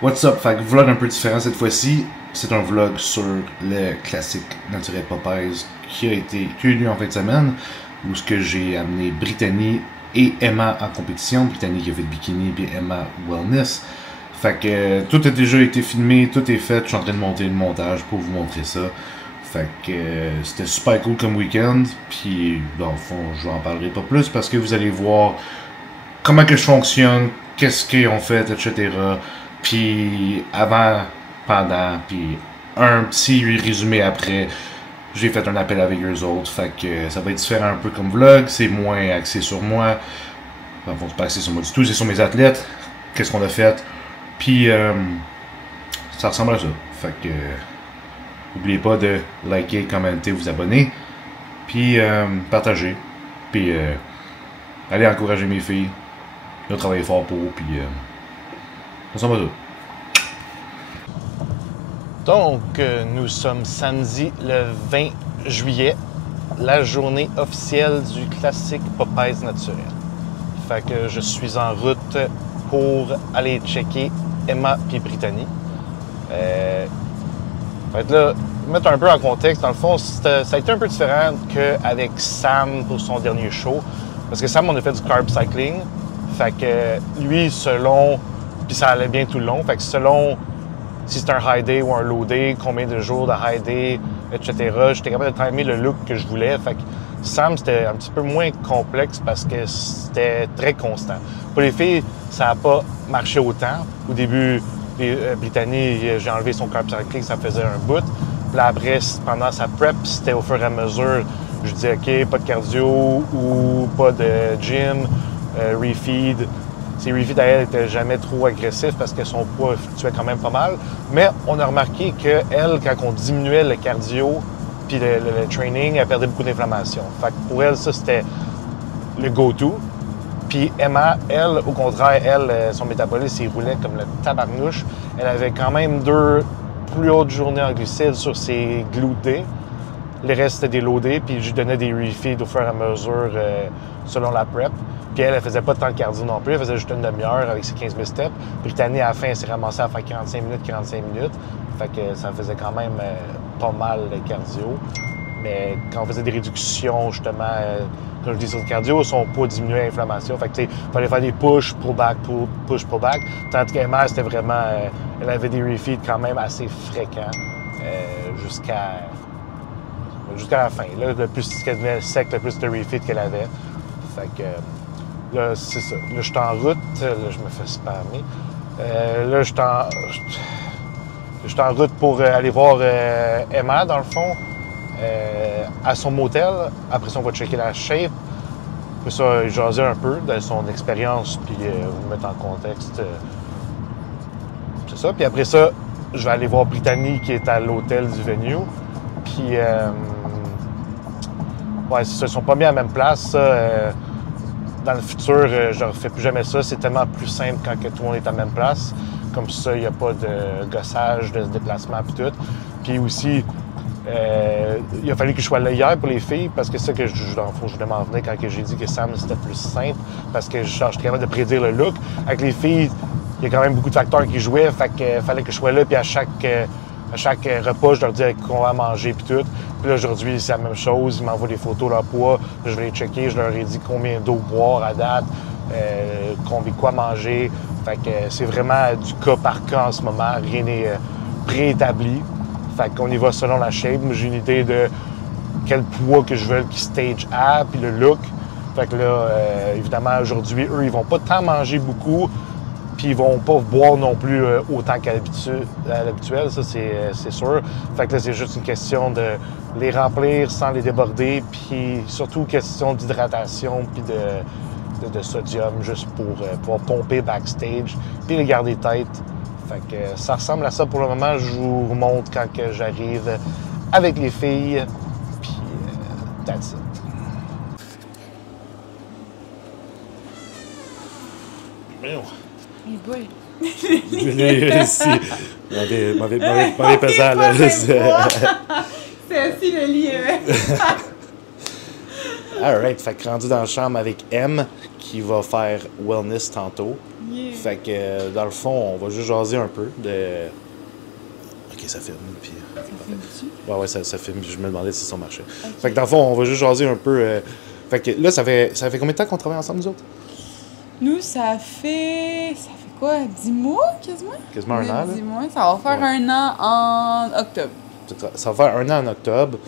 What's up? Fait que vlog un peu différent cette fois-ci. C'est un vlog sur le classique naturel Popeyes qui a eu lieu en fin de semaine, où ce que j'ai amené Brittany et Emma en compétition. Brittany qui a fait le bikini puis Emma wellness. Fait que tout a déjà été filmé, tout est fait. Je suis en train de monter le montage pour vous montrer ça. Fait que c'était super cool comme week-end. Puis dans le fond, je en parlerai pas plus parce que vous allez voir comment que je fonctionne, qu'est-ce qu'ils ont fait, etc. Puis avant, pendant, puis un petit résumé après. J'ai fait un appel avec eux autres. Fait que ça va être différent un peu comme vlog. C'est moins axé sur moi. Enfin, c'est pas axé sur moi du tout. C'est sur mes athlètes. Qu'est-ce qu'on a fait. Puis ça ressemble à ça. Fait que n'oubliez pas de liker, commenter, vous abonner. Puis partager. Puis allez encourager mes filles. Ils ont travaillé fort pour. Puis ça ressemble à ça. Donc, nous sommes samedi le 20 juillet, la journée officielle du classique Popeyes naturel. Fait que je suis en route pour aller checker Emma et Brittany. Fait que là, mettre un peu en contexte, dans le fond, ça a été un peu différent qu'avec Sam pour son dernier show. Parce que Sam, on a fait du carb cycling. Fait que lui, selon... Puis ça allait bien tout le long. Fait que selon si c'était un high day ou un low day, combien de jours de high day, etc. J'étais capable de timer le look que je voulais. Fait que Sam, c'était un petit peu moins complexe parce que c'était très constant. Pour les filles, ça n'a pas marché autant. Au début, Brittany, j'ai enlevé son carb cycling, ça faisait un bout. Puis là, après, pendant sa prep, c'était au fur et à mesure, je disais, OK, pas de cardio ou pas de gym, refeed. Ses refeeds à elle n'étaient jamais trop agressifs parce que son poids fluctuait quand même pas mal. Mais on a remarqué qu'elle, quand on diminuait le cardio puis le training, elle perdait beaucoup d'inflammation. Fait que pour elle, ça, c'était le go-to. Puis Emma, elle, au contraire, elle, son métabolisme, il roulait comme le tabarnouche. Elle avait quand même 2 plus hautes journées en glucides sur ses glutes day. Le reste, c'était des low day, puis je lui donnais des refeeds au fur et à mesure selon la prep. Puis elle faisait pas tant de cardio non plus, elle faisait juste une demi-heure avec ses 15 000 steps. Brittany, à la fin, elle s'est ramassée à faire 45 minutes. Fait que ça faisait quand même pas mal de cardio. Mais quand on faisait des réductions, justement, comme je dis sur le cardio, son poids diminuait l'inflammation. Fait que, il fallait faire des push, pull-back, push, pull-back. Tandis qu'Emma, c'était vraiment... elle avait des refeeds quand même assez fréquents jusqu'à la fin. Là, le plus qu'elle devenait sec, le plus de refeed qu'elle avait. Fait que... Là, c'est ça. Là, je suis en route. Là, je me fais spammer. Là, je suis en route pour aller voir Emma, dans le fond, à son motel. Après ça, on va checker la shape. Après ça, jaser un peu de son expérience, puis vous mettre en contexte. C'est ça. Puis après ça, je vais aller voir Brittany, qui est à l'hôtel du venue. Puis, ouais, c'est ça. Ils sont pas mis à la même place, ça. Dans le futur, je ne refais plus jamais ça. C'est tellement plus simple quand tout le monde est à la même place. Comme ça, il n'y a pas de gossage, de déplacement et tout. Puis aussi, il a fallu que je sois là hier pour les filles parce que c'est ça que je voulais m'en venir quand j'ai dit que Sam, c'était plus simple parce que je suis capable de prédire le look. Avec les filles, il y a quand même beaucoup de facteurs qui jouaient. Fait qu'il fallait que je sois là. Puis à chaque repas, je leur disais qu'on va manger puis tout. Puis là, aujourd'hui, c'est la même chose. Ils m'envoient des photos de leur poids. Je vais les checker. Je leur ai dit combien d'eau boire à date, quoi manger. Fait que c'est vraiment du cas par cas en ce moment. Rien n'est préétabli. Fait qu'on y va selon la shape. J'ai une idée de quel poids que je veux qu'ils stage à, puis le look. Fait que là, évidemment, aujourd'hui, eux, ils vont pas tant manger beaucoup. Puis ils vont pas boire non plus autant qu'à l'habituel, ça c'est sûr. Fait que là, c'est juste une question de les remplir sans les déborder, puis surtout question d'hydratation puis de sodium, juste pour pouvoir pomper backstage, puis les garder tête. Fait que ça ressemble à ça pour le moment. Je vous remonte quand que j'arrive avec les filles, puis that's it. Voyons. Ici. Mauvais pesant, là. C'est aussi le lit. Alright, fait que rendu dans la chambre avec M, qui va faire wellness tantôt. Yeah. Fait que, dans le fond, on va juste jaser un peu de... Ok, ça filme, puis... Ça filme-tu? Ouais, ça filme, je me demandais si ça marchait. Ok. Fait que dans le fond, on va juste jaser un peu... Fait que là, ça fait combien de temps qu'on travaille ensemble, nous autres? Nous, ça fait quoi? 10 mois, quasiment? Quasiment un Oui, an, là. 10 mois. Ça va faire Ouais. un an en octobre. Ça va faire un an en octobre.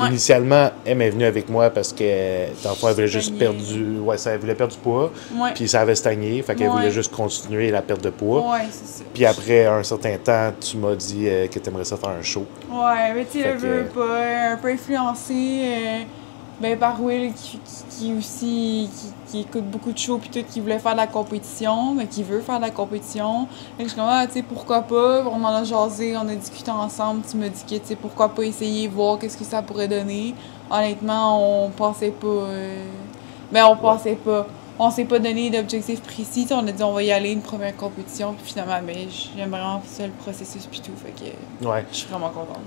Ouais. Initialement, M est venue avec moi parce que, dans le fond, elle voulait juste Stagner. perdre du... Ouais, elle voulait perdre du poids, Ouais. puis ça avait stagné, fait qu'elle Ouais. voulait juste continuer la perte de poids. Ouais, c'est ça. Puis après un certain temps, tu m'as dit que tu aimerais ça faire un show. Ouais, mais tu sais, Fait le que- veut pas, un peu influencé par Will qui aussi qui écoute beaucoup de shows puis tout, qui voulait faire de la compétition, mais qui veut faire de la compétition. Fait que je suis comme, tu sais, pourquoi pas, on en a jasé, on a discuté ensemble, tu me dis que, tu sais, pourquoi pas essayer, voir qu'est-ce que ça pourrait donner. Honnêtement, on pensait pas, on s'est pas donné d'objectif précis, tu sais, on a dit on va y aller une première compétition, puis finalement, j'aime vraiment ça, le processus puis tout, fait que Ouais. je suis vraiment contente.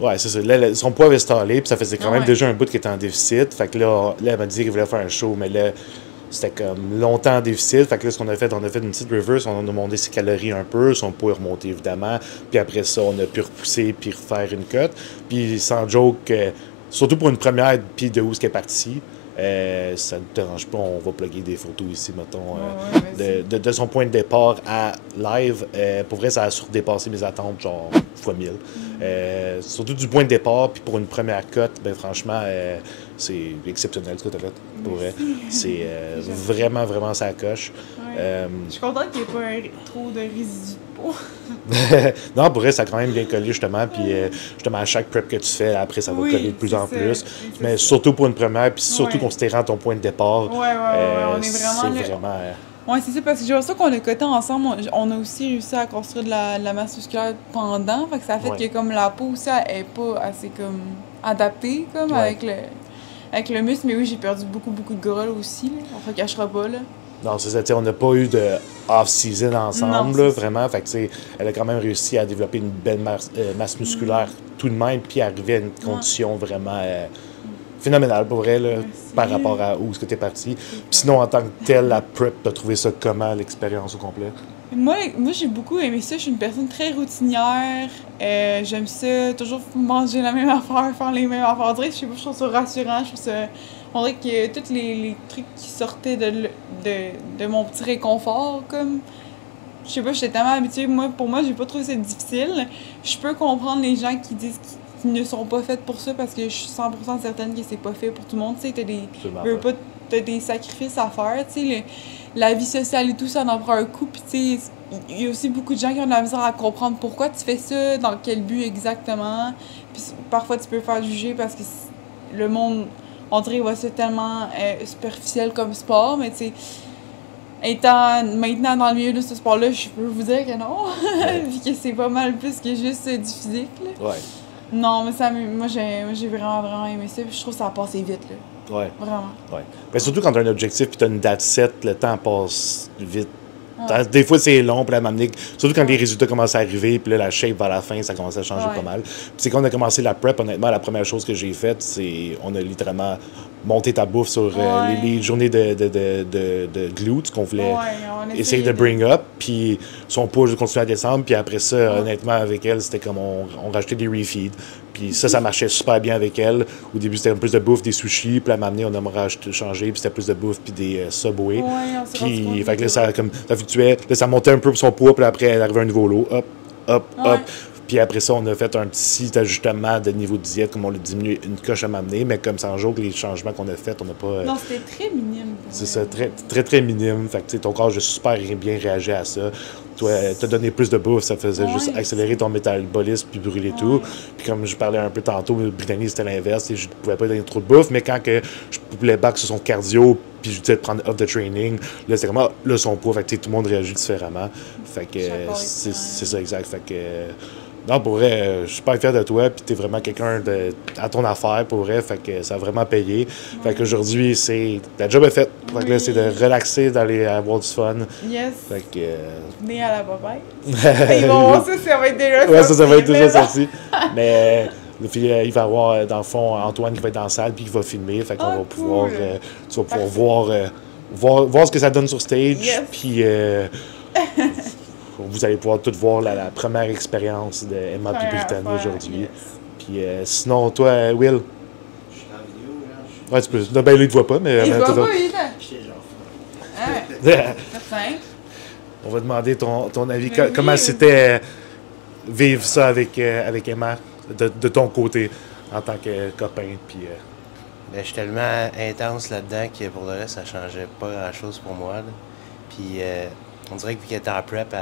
Ouais, c'est ça. Là, son poids avait stallé, puis ça faisait quand même Ouais. déjà un bout qui était en déficit. Fait que là, elle m'a dit qu'elle voulait faire un show, mais là, c'était comme longtemps en déficit. Fait que là, ce qu'on a fait une petite reverse, on a demandé ses calories un peu, son poids est remonté évidemment. Puis après ça, on a pu repousser puis refaire une cote. Puis sans joke, surtout pour une première, puis de où ce qu'elle est partie, ça ne te dérange pas, on va plugger des photos ici, mettons, de son point de départ à live. Pour vrai, ça a surdépassé mes attentes, genre fois 1000. Surtout du point de départ, puis pour une première cote, ben franchement, c'est exceptionnel ce que tu as fait. Pour vrai. C'est vraiment, vraiment ça coche. Ouais. Je suis contente qu'il n'y ait pas trop de résidus de peau. Non, pour vrai, ça a quand même bien collé, justement. Puis, justement, à chaque prep que tu fais, après, ça va Oui, coller de plus c'est en ça, plus. c'est Mais ça. surtout pour une première, puis surtout Ouais. considérant ton point de départ. Ouais, on est vraiment c'est là. vraiment... Ouais, c'est ça, parce que j'ai l'impression qu'on a coté ensemble, on a aussi réussi à construire de la masse musculaire pendant, fait que ça fait Ouais. que comme la peau aussi, elle est pas assez comme adaptée, comme Ouais. avec le muscle, mais oui, j'ai perdu beaucoup de gras là, aussi, là. On se cachera pas, là. Non, c'est ça, tu sais, on n'a pas eu de off-season ensemble, Non, là, c'est ça. vraiment. Fait que, tu sais, elle a quand même réussi à développer une belle masse musculaire tout de même, puis arriver à une condition vraiment phénoménale, pour vrai, là, Merci. par rapport à où est-ce que tu es parti. Puis sinon, en tant que tel, la prep, tu as trouvé ça comment, l'expérience au complet? Moi j'ai beaucoup aimé ça. Je suis une personne très routinière. J'aime ça, toujours manger la même affaire, faire les mêmes affaires. On dirait que je trouve ça rassurant. Je trouve ça... On dirait que tous les trucs qui sortaient de mon petit réconfort, comme... Je sais pas, j'étais tellement habituée. Pour moi, j'ai pas trouvé ça difficile. Je peux comprendre les gens qui disent qu'ils ne sont pas faites pour ça parce que je suis 100% certaine que c'est pas fait pour tout le monde. Tu sais, Absolument t'as des sacrifices à faire. Tu sais, la vie sociale et tout, ça en prend un coup. Puis, tu sais, il y a aussi beaucoup de gens qui ont de la misère à comprendre pourquoi tu fais ça, dans quel but exactement. Puis, parfois, tu peux faire juger parce que le monde, on dirait, voit ça tellement superficiel comme sport, mais tu sais, étant maintenant dans le milieu de ce sport-là, je peux vous dire que non. Puis que c'est pas mal plus que juste du physique, là. Ouais, Non, mais moi, j'ai vraiment aimé ça. Puis je trouve que ça a passé vite, là. ouais, Vraiment. ouais. Mais surtout quand tu as un objectif puis tu as une date set, le temps passe vite. Ouais. Des fois, c'est long, puis là, m'amener. Surtout quand les résultats commencent à arriver, puis là, la shape vers la fin, ça commence à changer Ouais. pas mal. Puis c'est quand on a commencé la prep, honnêtement, la première chose que j'ai faite, c'est on a littéralement monté ta bouffe sur Ouais. les journées de glutes qu'on voulait Ouais, on essayer de bring up, puis son poids je continuais à descendre, puis après ça, honnêtement, avec elle, c'était comme on rajoutait des refeeds. Puis ça marchait super bien avec elle. Au début, c'était un peu plus de bouffe, des sushis, puis à m'amener, on a changé, puis c'était plus de bouffe, puis des Subway. Ouais, on s'est rendu Puis, compte fait que là, que- ça fluctuait. Là, ça montait un peu son poids, puis après, elle arrivait à un nouveau lot. Hop, hop, Ouais. hop. Puis après ça, on a fait un petit ajustement de niveau de diète, comme on l'a diminué une coche à m'amener, mais comme sans joke, les changements qu'on a faits, on n'a pas. Non, c'était très minime. pour C'est vrai. ça, très, très, très minime. Fait que, tu sais, ton corps a super bien réagi à ça. Toi, t'as donné plus de bouffe, ça faisait juste Ouais. accélérer ton métabolisme puis brûler Ouais. tout. Puis comme je parlais un peu tantôt, Brittany, c'était l'inverse. Je ne pouvais pas donner trop de bouffe, mais quand que je pouvais back sur son cardio, puis je disais de prendre off the training, là, c'est vraiment là, son poids. Fait que, tu sais, tout le monde réagit différemment. Fait que Chaque corps est c'est différent. ça, exact. Fait que. Non, pour vrai, je suis super fier de toi, puis t'es vraiment quelqu'un à ton affaire, pour vrai, fait que ça a vraiment payé. Fait qu'aujourd'hui, c'est... La job est faite. Fait que là, Oui. c'est de relaxer, d'aller avoir du fun. Yes. Fait que... Venez à la papaye. Ils vont voir ça, ça va être déjà Ouais, ça va être sorti, déjà là. sorti. Mais il va y avoir, dans le fond, Antoine qui va être dans la salle puis qui va filmer. Fait qu'on va pouvoir, tu vas pouvoir voir ce que ça donne sur stage. Yes. Puis vous allez pouvoir tout voir la première expérience de Emma et Brittany aujourd'hui. Yes. Puis sinon, toi, Will? Je suis en vidéo, là. Ouais, tu peux. Non, ben, lui, il te voit pas, mais. Il mais va tout pas, autre. lui, là. J'étais genre. Ah, certain. On va demander ton avis. Mais Comment oui. c'était vivre ça avec Emma, de ton côté, en tant que copain. Puis, Ben, je suis tellement intense là-dedans que pour le reste, ça changeait pas grand-chose pour moi. Là. Puis on dirait que vu qu'elle était en prep,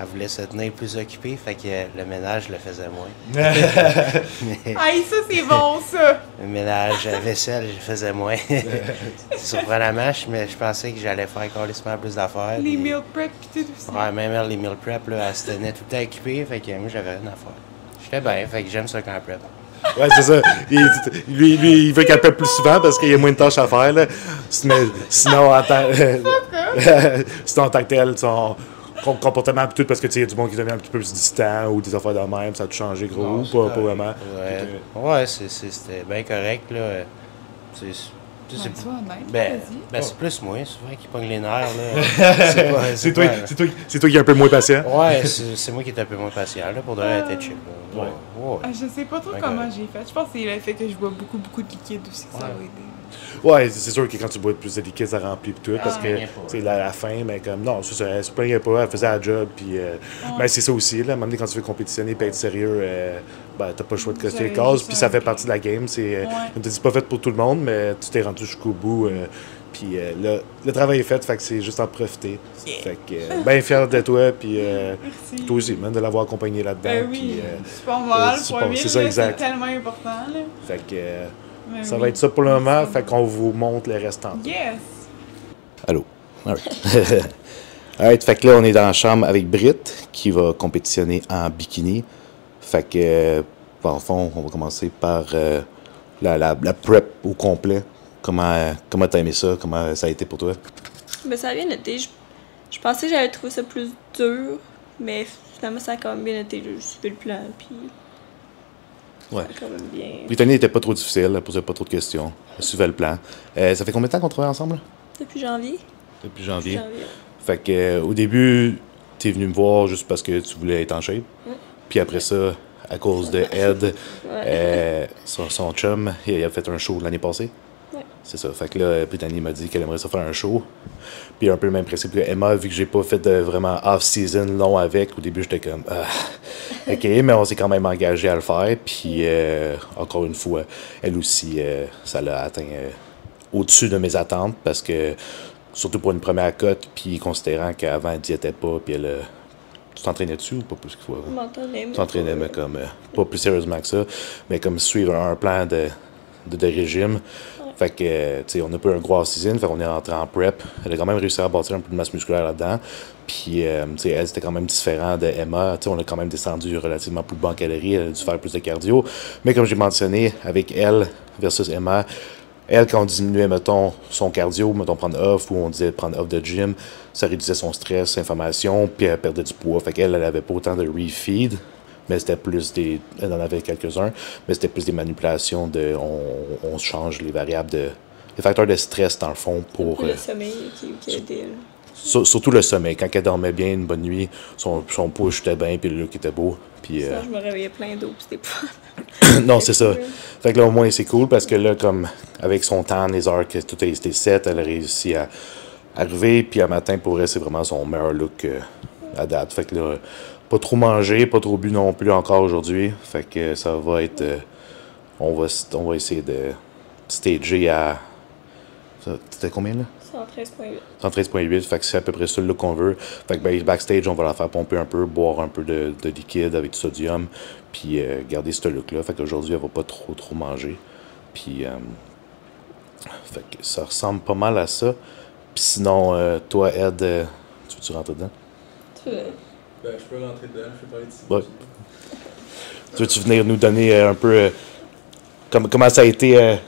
elle voulait se tenir plus occupée, fait que le ménage, je le faisais moins. Mais Aïe, ça, c'est bon, ça. le ménage, la vaisselle, je le faisais moins. C'est surprenamment, mais je pensais que j'allais faire carrément plus d'affaires. Les puis- meal prep pis tout aussi. Ouais, même elle, les meal prep, là, elle se tenait tout le temps occupée, fait que moi, j'avais rien à faire. J'étais bien, fait que j'aime ça quand elle prep. ouais, c'est ça. Lui, il veut qu'elle prenne plus souvent parce qu'il y a moins de tâches à faire. Là. Mais sinon, en tant, sinon, en tant que tel, son comportement, pis tout, parce que tu sais, il y a du monde qui devient un petit peu plus distant ou des affaires de même, ça a tout changé gros Non, ou c'est pas vraiment. Ouais, c'était bien correct, là. C'est Ouais, tu vois, honnête, ben, vas-y. c'est plus moi, souvent, qui pogne les nerfs, là. C'est toi qui es un peu moins patient. Ouais, c'est moi qui est un peu moins patient, là. Pour de vrai, elle était chill, là. Ouais. Ah, je sais pas trop Ouais, comment correct. j'ai fait. Je pense que c'est le fait que je bois beaucoup de liquide aussi que ça va aider. Ouais, c'est sûr que quand tu bois plus de liquide, ça remplit pis tout, parce Ah. que c'est la fin, mais comme non, c'est ça, elle se plaignait pas, elle faisait la job, puis ben, c'est ça aussi, là, à un moment donné, quand tu veux compétitionner et être sérieux, ben, t'as pas le choix de casser les J'ai cases, ça, puis ça fait ok. partie de la game, c'est, Ouais. comme tu dis, c'est pas fait pour tout le monde, mais tu t'es rendu jusqu'au bout, puis le travail est fait, fait que c'est juste en profiter. Fait que, ben fier de toi, puis Merci. toi aussi, man, de l'avoir accompagné là-dedans, Ben puis, oui, super moral, c'est point pas- c'est mille, ça, là, exact. c'est tellement important, là. fait que Ben ça oui. va être ça pour le moment, Merci. fait qu'on vous montre le restant. Yes! Allô. Alright. Alright, fait que là, on est dans la chambre avec Britt, qui va compétitionner en bikini. Fait que, dans le fond, on va commencer par la prep au complet. Comment t'as aimé ça? Comment ça a été pour toi? Ben, ça a bien été. Je pensais que j'allais trouver ça plus dur, mais finalement, ça a quand même bien été. J'ai suivi le plan, puis Ouais. ça a quand même bien. Brittany n'était pas trop difficile, elle posait pas trop de questions. Elle suivait le plan. Ça fait combien de temps qu'on travaille ensemble? Depuis janvier. Depuis janvier. Janvier. Fait que, au début, t'es venu me voir juste parce que tu voulais être en shape. Puis après ça, à cause de Ed, son chum, il a fait un show l'année passée. Ouais. C'est ça. Fait que là, Brittany m'a dit qu'elle aimerait ça faire un show. Puis un peu le même principe que Emma, vu que j'ai pas fait de vraiment off-season long avec, au début j'étais comme OK, mais on s'est quand même engagé à le faire. Puis encore une fois, elle aussi, ça l'a atteint au-dessus de mes attentes parce que, surtout pour une première cote, puis considérant qu'avant elle diétait pas, puis elle. Tu t'entraînais dessus ou pas plus qu'il faut? Je m'entendais. Tu t'entraînais, mais comme pas plus sérieusement que ça, mais comme suivre un plan de régime. Fait que, tu sais, on n'a pas eu un gros off-season, fait qu'on est rentré en prep. Elle a quand même réussi à bâtir un peu de masse musculaire là-dedans. Puis, tu sais, elle, c'était quand même différent de Emma. Tu sais, on a quand même descendu relativement plus bas en calories. Elle a dû faire plus de cardio. Mais comme j'ai mentionné, avec elle versus Emma, elle, quand on diminuait, mettons, son cardio, mettons, prendre off, ou on disait prendre off de gym, ça réduisait son stress, inflammation, puis elle perdait du poids. Fait qu'elle, elle avait pas autant de refeed, mais c'était plus des... Elle en avait quelques-uns, mais c'était plus des manipulations de... On change les variables de... Les facteurs de stress, dans le fond, pour... Le sommeil qui a aidé. surtout le sommeil. Quand elle dormait bien une bonne nuit, son pouls était bien, puis le look était beau. Puis, Sinon, je me réveillais plein d'eau, puis c'était pas. non, c'est ça. Fait que là, au moins, c'est cool parce que là, comme avec son temps, les heures que tout était set, elle a réussi à arriver. Puis, un matin, pour elle, c'est vraiment son meilleur look à date. Fait que là, pas trop mangé, pas trop bu non plus encore aujourd'hui. Fait que ça va être. On va essayer de stager à. C'était combien là? 113,8. 113,8, fait que c'est à peu près ça le look qu'on veut. Fait que ben, backstage, on va la faire pomper un peu, boire un peu de liquide avec du sodium, puis garder ce look-là. Fait qu'aujourd'hui, elle va pas trop manger. Puis, fait que ça ressemble pas mal à ça. Puis sinon, toi, Ed, tu veux-tu rentrer dedans? Tu veux- Ben, je peux rentrer dedans, je peux parler d'ici. Ouais. Tu veux-tu venir nous donner un peu comment ça a été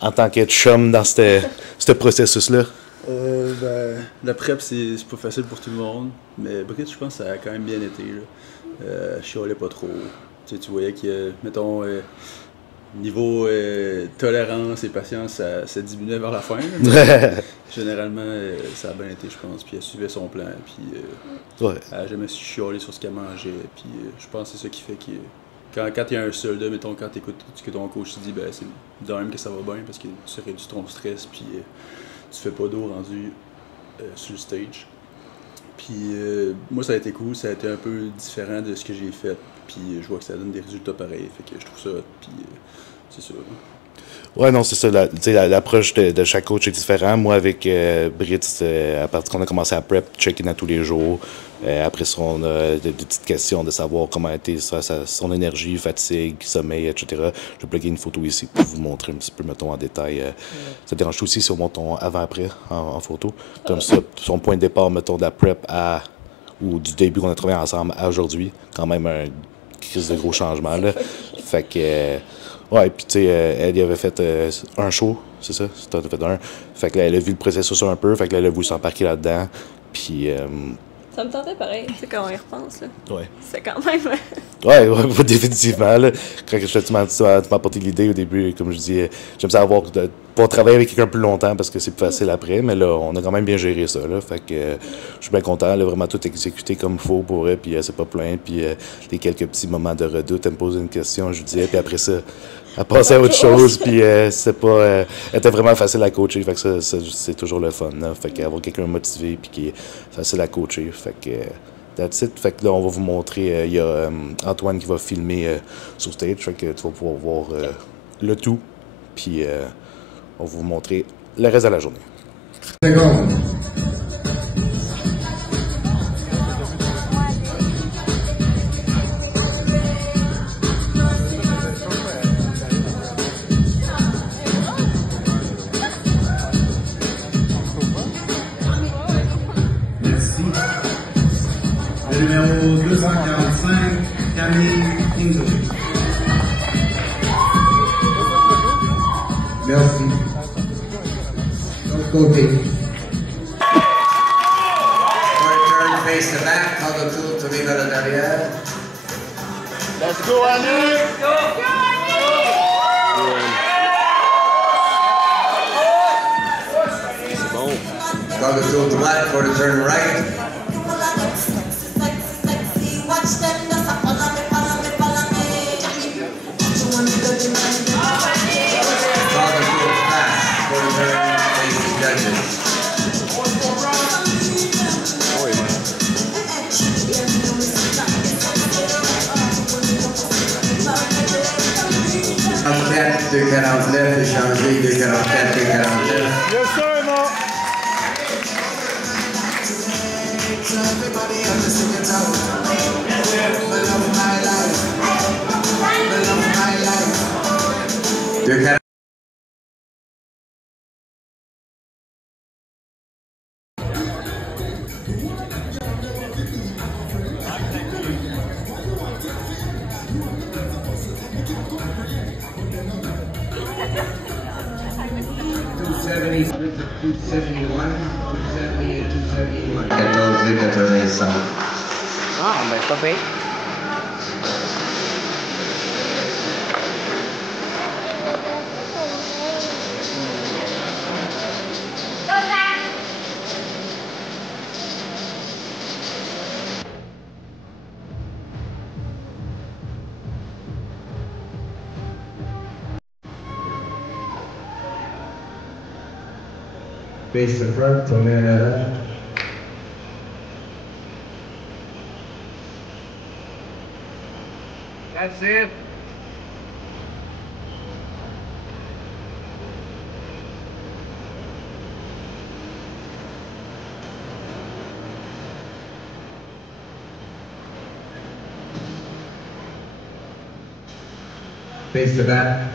en tant que chum dans ce processus-là? Ben, la prep, c'est pas facile pour tout le monde, mais Britt, je pense que ça a quand même bien été. Là. Je chialais pas trop. Tu voyais que, mettons, niveau tolérance et patience, ça diminuait vers la fin. Généralement, ça a bien été, je pense. Puis elle suivait son plan. Puis elle n'a jamais chialé sur ce qu'elle mangeait. Puis je pense que c'est ça qui fait que quand il y a un soldat, mettons, quand tu écoutes ce que ton coach te dit, ben, c'est de même que ça va bien parce que tu réduis ton stress. Puis tu fais pas d'eau rendu sur le stage. Puis moi, ça a été cool. Ça a été un peu différent de ce que j'ai fait. Puis je vois que ça donne des résultats pareils. Fait que je trouve ça. Puis c'est ça. Ouais, non, c'est ça. L'approche de chaque coach est différente. Moi, avec Britz, à partir qu'on a commencé à prep, check-in à tous les jours. Après ça, on a des petites questions de savoir comment était son énergie, fatigue, sommeil, etc. Je vais plugger une photo ici pour vous montrer un petit peu, mettons, en détail. Ça dérange aussi si on monte avant-après en photo. Comme ça, son point de départ, mettons, de la prep ou du début qu'on a travaillé ensemble à aujourd'hui, quand même un crise de gros changement, là. Fait que... ouais, puis tu sais, elle y avait fait un show, c'est ça? T'en as fait un. Fait que là, elle a vu le processus un peu, fait que là, elle a voulu s'embarquer là-dedans. Puis... ça me tentait pareil, tu sais, quand on y repense, là. Ouais. C'est quand même... ouais, définitivement, là. Quand tu m'as apporté l'idée au début, comme je dis, j'aime ça pouvoir travailler avec quelqu'un plus longtemps parce que c'est plus facile après, mais là, on a quand même bien géré ça, là. Fait que je suis bien content, elle a vraiment tout exécuté comme il faut pour elle, puis c'est pas plein, puis les quelques petits moments de redoute, elle me posait une question, je lui disais, puis après ça, elle passait à autre chose, puis c'est pas... elle était vraiment facile à coacher, fait que ça c'est toujours le fun, là. Fait qu'avoir quelqu'un motivé, puis qui est facile à coacher, fait que... that's it. Fait que là, on va vous montrer, il y a Antoine qui va filmer sur stage, fait que tu vas pouvoir voir le tout, puis on va vous montrer le reste de la journée. Seconde. Merci. Le numéro 245, Camille Kingsley. Merci. L'autre côté. Turn face to back, toggle tool to vers le derrière. Let's go, Annie! C'est bon. Toggle tool droite for the turn right. Toggle tool fast for the turn facing judges. De 49, échangé de 44 et 49. Yes, sir, non! De 40. Ah, ben pas pire. Face the front, tournez à l'avant. That's it. Face the back.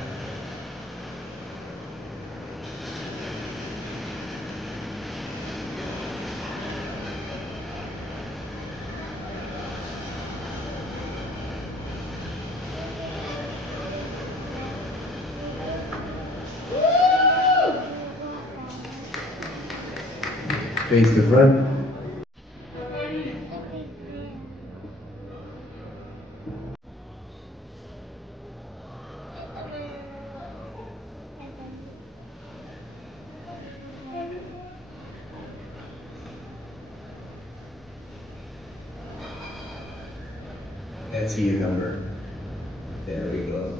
Face the front. enter your number. There we go.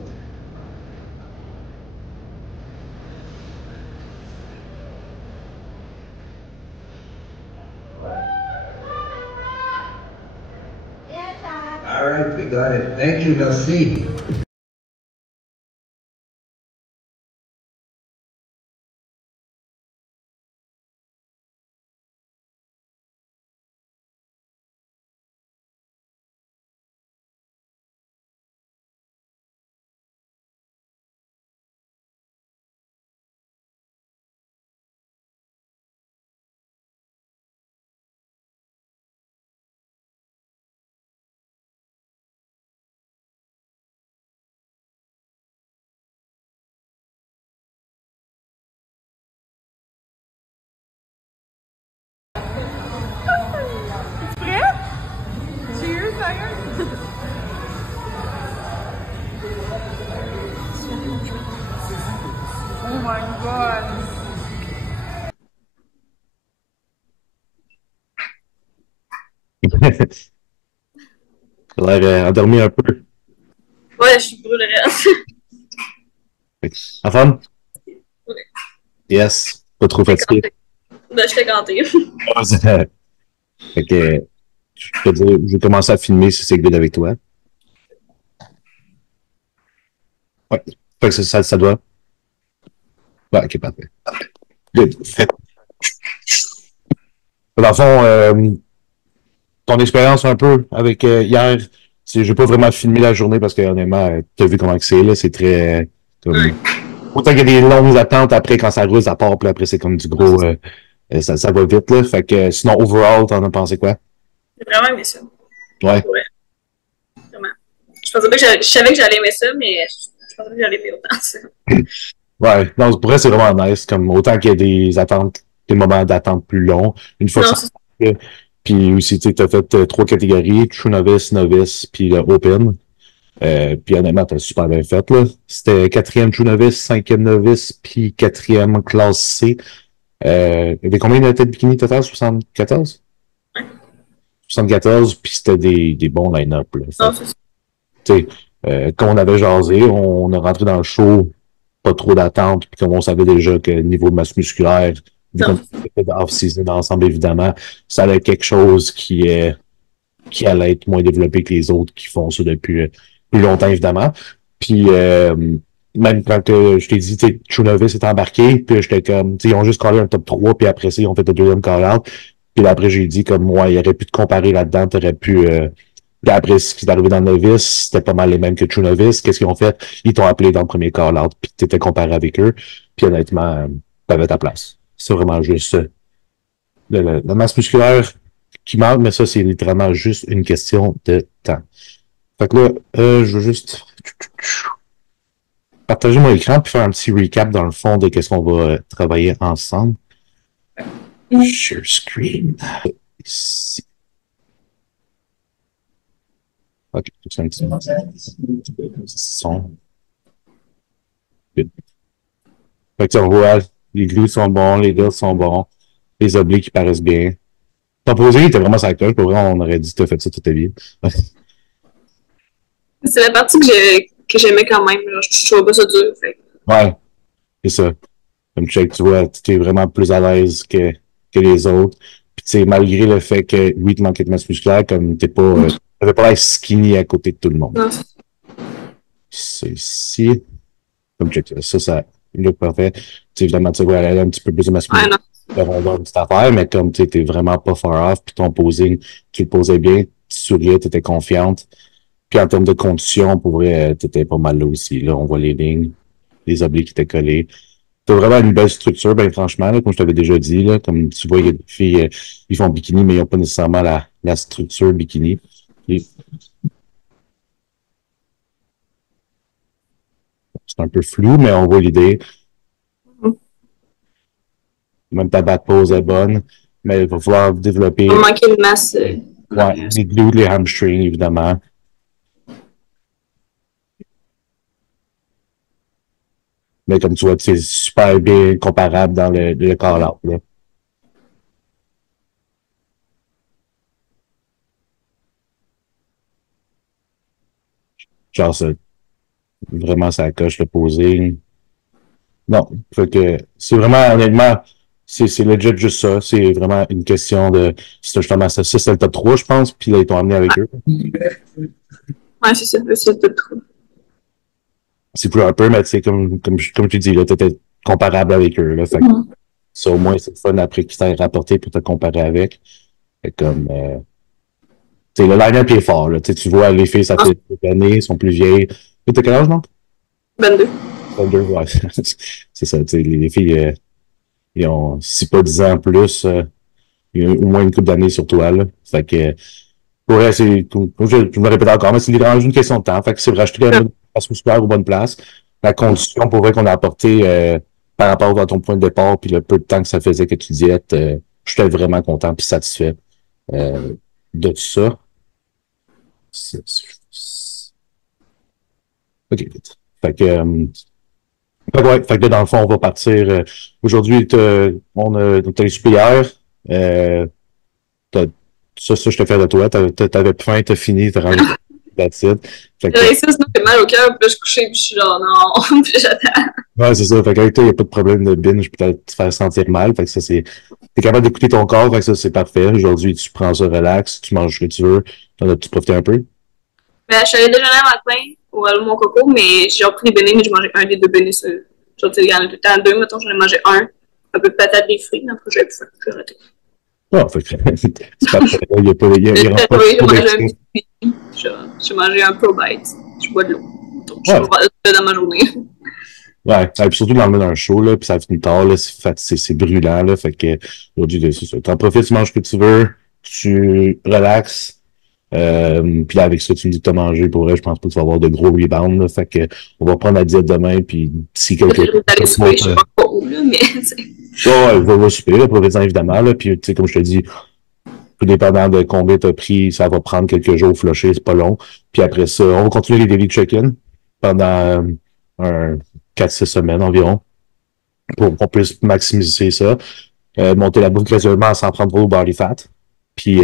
All right, we got it. Thank you, merci. Prêt? Cheers, sérieux? Oh my god! T'as l'air endormi un peu. Ouais, je suis brûlée. En forme? Ouais. Yes. Pas trop fatigué. Ben, je t'ai ganté. Fait que, je peux dire, je vais commencer à filmer si c'est good avec toi. Ouais. Fait que ça doit. Ouais, ok, parfait. Good. Fait. Dans le fond, ton expérience un peu avec hier, j'ai pas vraiment filmé la journée parce que honnêtement, t'as vu comment que c'est, là, c'est très comme. Autant qu'il y a des longues attentes après quand ça roule, ça part, puis après c'est comme du gros ça va vite là. Fait que sinon overall, t'en as pensé quoi? J'ai vraiment aimé ça. Ouais. Ouais, vraiment. Je pensais pas que je savais que j'allais aimer ça, mais je pensais pas que j'allais aimer autant ça. Ouais. Non, pour vrai, c'est vraiment nice. Comme autant qu'il y a des attentes, des moments d'attente plus longs. Une fois Non, que ça fait, puis aussi, tu as fait trois catégories, True Novice, Novice, puis le Open. Puis honnêtement, t'as super bien fait, là. C'était quatrième True Novice, cinquième Novice, puis quatrième classe C. Il y avait combien de têtes bikini total? 74? 74, puis c'était des bons line-up, là. non, c'est ça. Tu sais, quand on avait jasé, on a rentré dans le show, pas trop d'attente, puis comme on savait déjà que niveau de masse musculaire, vu qu'on Non. était off-season ensemble, évidemment, ça allait être quelque chose qui allait être moins développé que les autres qui font ça depuis plus longtemps, évidemment. Puis même quand je t'ai dit, tu sais, True Novice est embarqué, puis j'étais comme, tu sais, ils ont juste collé un top 3 puis après ça, ils ont fait le deuxième call-out. Puis là, après, j'ai dit comme moi, il aurait pu te comparer là-dedans, t'aurais pu. Puis après, ce qui est arrivé dans le Novice, c'était pas mal les mêmes que True Novice. Qu'est-ce qu'ils ont fait? Ils t'ont appelé dans le premier call-out, puis t'étais comparé avec eux. Puis honnêtement, t'avais ta place. C'est vraiment juste la masse musculaire qui manque, mais ça, c'est littéralement juste une question de temps. Fait que là, je veux juste partager mon écran puis faire un petit recap dans le fond de qu'est-ce qu'on va travailler ensemble. Share screen. Ici. Ok, c'est un petit son. Good. Fait que on voit, les glues sont bons, les gars sont bons, les obliques qui paraissent bien. Ton posé, il était vraiment sa coche. Pour vrai, on aurait dit que tu as fait ça toute ta vie. C'est la partie que j'aimais quand même. Genre, je trouvais pas ça dur. Fait. Ouais, c'est ça. Comme check, tu vois, tu es vraiment plus à l'aise que les autres. Puis, tu sais, malgré le fait que lui, te manquait de masse musculaire, comme t'es pas, t'avais pas l'air skinny à côté de tout le monde. Non. C'est ici. Comme check, ça look parfait. Tu sais, évidemment, tu vois, elle a un petit peu plus de masse musculaire. De rondeur, une petite affaire, mais comme tu étais vraiment pas far off, puis ton posing, tu le posais bien, tu souriais, tu étais confiante. Puis en termes de conditions, pour vrai, tu étais pas mal là aussi. Là, on voit les lignes, les obliques qui étaient collés. T'as vraiment une belle structure, ben franchement, là, comme je t'avais déjà dit, là, comme tu vois, il y a des filles, ils font bikini, mais ils n'ont pas nécessairement la structure bikini. Et c'est un peu flou, mais on voit l'idée. Même ta back pose est bonne, mais il va falloir développer. Il va manquer de masse. Ouais, les glutes, les hamstrings, évidemment. Mais comme tu vois, c'est super bien comparable dans le call-out, là. Genre, vraiment, ça coche le posing. Non, fait que c'est vraiment, honnêtement, c'est legit juste ça. C'est vraiment une question de, c'est justement ça, c'est le top 3, je pense, puis là, ils t'ont amené avec eux. Ouais, c'est ça, c'est tout trop. C'est plus un peu, mais c'est comme tu dis, là, t'étais comparable avec eux, là. Fait que ça, au moins, c'est le fun après qu'ils t'aient rapporté pour te comparer avec. Fait comme, tu sais, le line-up est fort, là. Tu sais, tu vois, les filles, ça fait des années, elles sont plus vieilles. T'as quel âge, non? 22. 22, ouais. C'est ça, tu sais, les filles, ils ont, si pas 10 ans plus, il y a au moins une couple d'années sur toi, là. Fait que, pour elle, c'est, comme je me répète encore, mais c'est littéralement une question de temps. Fait que c'est racheter la masse musculaire aux bonnes places. La condition pour vrai qu'on a apporté, par rapport à ton point de départ, puis le peu de temps que ça faisait que tu diètes, j'étais vraiment content puis satisfait, de tout ça. OK, good. Fait que, ouais, fait que là, dans le fond, on va partir. Aujourd'hui, t'as les soupers hier. T'as- ça, je te fais de toi. T'avais faim, t'as fini, t'as rendu that's it. Fait que, J'avais ça, sinon j'ai mal au cœur, puis là, je couchais, puis je suis genre, non, puis j'attends. ouais, c'est ça. Fait qu'avec toi, il n'y a pas de problème de binge, peut-être te faire sentir mal. Fait que ça, t'es capable d'écouter ton corps, fait que ça, c'est parfait. Aujourd'hui, tu prends ça relax, tu manges ce que tu veux. T'en as-tu profité un peu? Ben, je suis allée déjeuner un matin au Allô Mon Coco, mais j'ai repris des beignets, mais j'ai mangé un des deux beignets. Genre, il y en a tout le temps deux, mettons, j'en ai mangé un peu de patate des fruits, après j'avais plus faim, j'ai arrêté. Ah, fait que c'est parfait. Il y a pas, il rentre pas Oui, j'ai trop mangé un d'excès. biscuit, j'ai mangé un Pro Bite, je bois de l'eau. Donc, je Ouais. bois de l'eau dans ma journée. Ouais, et puis surtout dans le d'un show, là, puis ça finit tard, là, c'est brûlant, là, fait que aujourd'hui, c'est ça. T'en profites, tu manges ce que tu veux, tu relaxes, puis là, avec ça, tu me dis que t'as mangé, pour vrai, je pense pas que tu vas avoir de gros rebounds, là, fait que on va prendre la diète demain, puis si J'ai quelques... allé souper, je sais pas où, là, mais Ouais, va souper, là, profite-en évidemment, là, puis tu sais, comme je te dis, tout dépendant de combien t'as pris, ça va prendre quelques jours flusher, c'est pas long. Puis après ça, on va continuer les daily check-in pendant un 4-6 semaines environ pour qu'on puisse maximiser ça. Monter la bouffe graduellement sans prendre trop de body fat. Puis,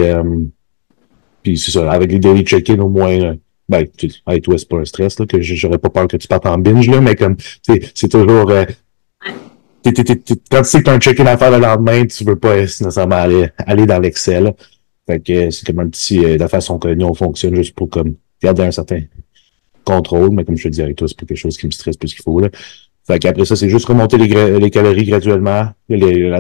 puis c'est ça, avec les daily check-in au moins, ben, avec toi, c'est pas un stress, là, que j'aurais pas peur que tu partes en binge, là, mais comme, c'est toujours, quand tu sais que t'as un check-in à faire le lendemain, tu veux pas nécessairement aller dans l'excès, là. Fait que c'est comme un petit, la façon que nous on fonctionne, juste pour comme garder un certain contrôle, mais comme je te dis avec toi, c'est pas quelque chose qui me stresse plus qu'il faut, là. Fait qu'après ça, c'est juste remonter les calories graduellement.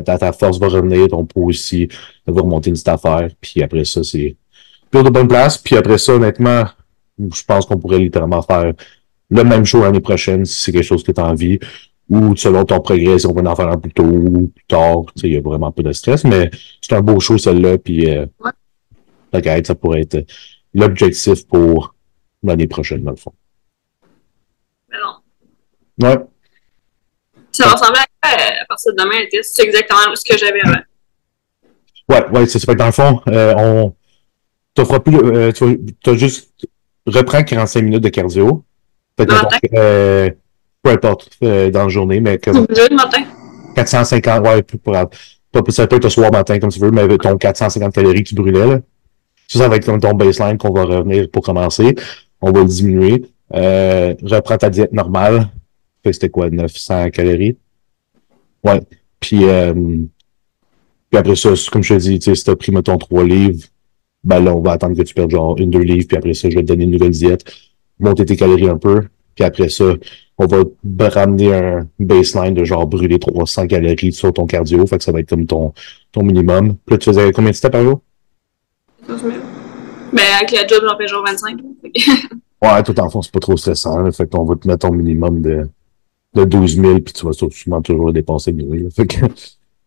Ta force va revenir, ton poids aussi va remonter une petite affaire. Puis après ça, c'est plus de bonne place. Puis après ça, honnêtement, je pense qu'on pourrait littéralement faire le même show l'année prochaine si c'est quelque chose que tu as envie. Ou selon ton progrès, si on peut en faire un plus tôt ou plus tard. Il n'y a vraiment pas de stress, mais c'est un beau show, celle-là. Puis ça pourrait être l'objectif pour l'année prochaine, dans le fond. mais non. Ouais. Ça va ressembler à partir de demain, le test, c'est exactement ce que j'avais avant. Ouais, c'est ça. Fait que dans le fond, on t'offre plus, t'as juste reprends 45 minutes de cardio. Fait que, Le matin? peu importe, dans la journée, mais comme Le matin? 450, ouais, ça peut être le soir matin comme tu veux, mais ton 450 calories que tu brûlais, là. Ça va être comme ton baseline qu'on va revenir pour commencer. On va le diminuer. Reprends ta diète normale. Fait que c'était quoi, 900 calories? Ouais. Puis après ça, comme je te dis, si t'as pris, mettons, 3 livres, ben là, on va attendre que tu perdes genre 1-2 livres, puis après ça, je vais te donner une nouvelle diète, monter tes calories un peu, puis après ça, on va ramener un baseline de genre brûler 300 calories sur ton cardio, fait que ça va être comme ton minimum. Puis là, tu faisais combien de steps par jour? 12 000. Ben, avec la job, j'en fais genre 25. Ouais, tout en fond, c'est pas trop stressant, là, fait qu'on va te mettre ton minimum de 12 000, puis tu vas sûrement toujours le dépasser, là, fait que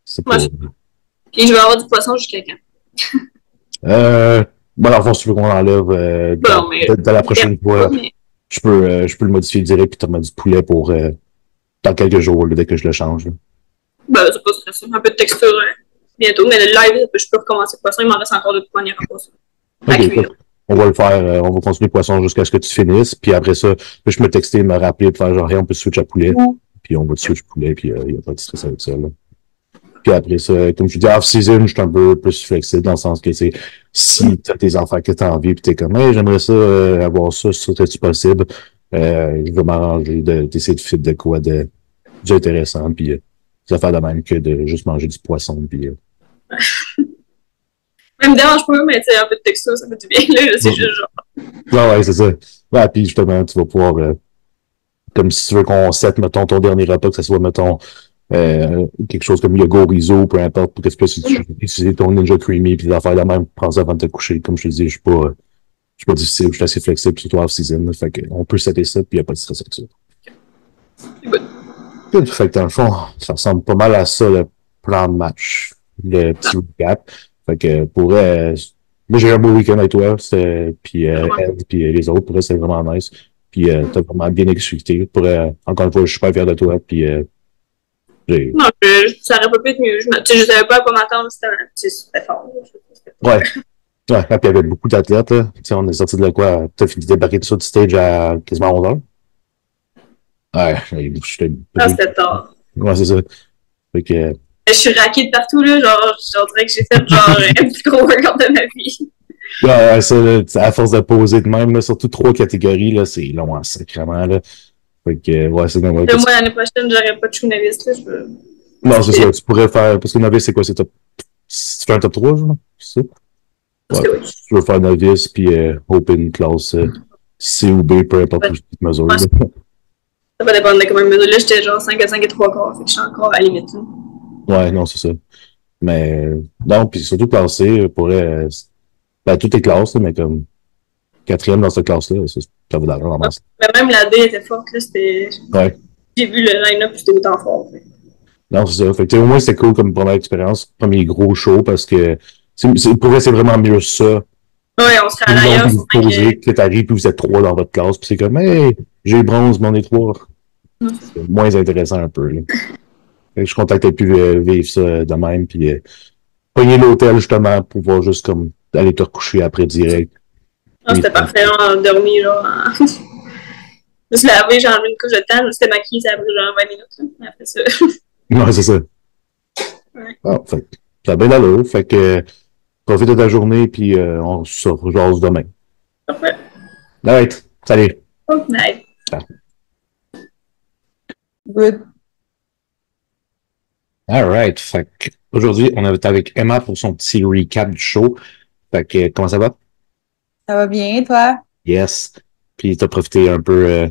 c'est pas... Puis je vais avoir du poisson jusqu'à quand? Bon, dans le fond, si tu veux qu'on l'enlève de la prochaine fois, je peux le modifier direct puis te remettre du poulet pour dans quelques jours, là, dès que je le change. Là. Ben, c'est pas stressant. Un peu de texture bientôt, mais le live, je peux recommencer le poisson. Il m'en reste encore 2 poignées à passer. Okay, on va le faire, on va continuer le poisson jusqu'à ce que tu finisses, puis après ça, je me texter, me rappeler, pour faire genre, hey, on peut switch à poulet, puis on va te switch poulet, puis il n'y a pas de stress avec ça. Là. Puis après ça, comme je dis, off-season, je suis un peu plus flexible dans le sens que c'est si t'as tes enfants que t'as envie, puis t'es comme, hey, j'aimerais ça, avoir ça, serait-tu possible? Je vais m'arranger d'essayer de faire de quoi d'intéressant, puis ça fait de même que de juste manger du poisson, puis Ça me dérange pas, mais tu sais, un peu de texto, ça fait du bien, là. C'est juste genre. ouais, c'est ça. Ouais, puis justement, tu vas pouvoir, comme si tu veux qu'on set, mettons, ton dernier repas, que ce soit, mettons, quelque chose comme yogourt, riso, peu importe, pour que si tu utilises ton Ninja Creamy, puis d'affaires de même, prends ça avant de te coucher. Comme je te dis, je suis pas difficile, je suis assez flexible, surtout off-season, là. Fait qu'on peut setter ça, puis il n'y a pas de stress avec ça. Good. Fait que dans le fond, ça ressemble pas mal à ça, le plan de match, le petit recap. Fait que pour moi j'ai eu un beau week-end avec toi, puis Ed, puis les autres, pour eux, c'est vraiment nice. Puis t'as vraiment bien exécuté. Encore une fois, je suis super fier de toi, puis Non, ça aurait pas pu être mieux. Je savais pas à quoi m'attendre, c'était fort. ouais. Ouais, puis il y avait beaucoup d'athlètes, là. Tu sais, on est sorti de là, quoi? T'as fini de débarquer de ça du stage à quasiment 11 heures. Ouais, j'étais. C'était tard. Ouais, c'est ça. Fait que, Je suis raquée de partout, là. Genre, je dirais que j'ai fait genre un plus gros workout de ma vie. ouais, ça, là, à force de poser de même, là, surtout 3 catégories, là, c'est long, hein, sacrément, là. Fait que, ouais, c'est normal. Moi, l'année prochaine, j'aurais pas de chou novice, là. Non, c'est ça, tu pourrais faire, parce que novice, c'est quoi, c'est top, tu fais un top 3, genre, c'est ça? Ouais, Oui. tu veux faire novice, puis open classe C ou B, peu importe où tu te mesures, là. Ça va dépendre de comment je mesure. Là, j'étais genre 5 à 5 et 3 quarts, fait que je suis encore à la limite, là. Ouais, non, c'est ça. Mais, non, puis surtout classé, pourrait, ben, toutes les classes, là, mais comme, quatrième dans cette classe-là, ça vaut de l'argent, vraiment. Mais même la D était forte, là, c'était. Ouais. J'ai vu le line-up, c'était autant fort. Non, c'est ça. Fait que, au moins, c'était cool comme première expérience, premier gros show, parce que pour vrai, c'est vraiment mieux ça. Ouais, on serait à l'ailleurs. Vous posez, que t'arrives, puis vous êtes 3 dans votre classe, puis c'est comme, hey, j'ai eu bronze, mais on est 3. C'est moins intéressant un peu, là. Fait que je suis content que t'aies pu vivre ça de même, puis pogner l'hôtel, justement, pour pouvoir juste comme aller te recoucher après direct. Ah, c'était parfait, on a dormi, genre. Je me suis lavé, j'ai enlevé une couche de temps, je me suis maquillée, ça a pris genre 20 minutes, là, après ça. Ouais, c'est ça. Ouais. Ah, fait que ça a bien d'allure. Fait que profite de ta journée, puis on se rejase demain. Parfait. Alright, salut. Good night. Good. Alright, fait que aujourd'hui, on est avec Emma pour son petit recap du show. Fait que comment ça va? Ça va bien, toi? Yes. Puis t'as profité un peu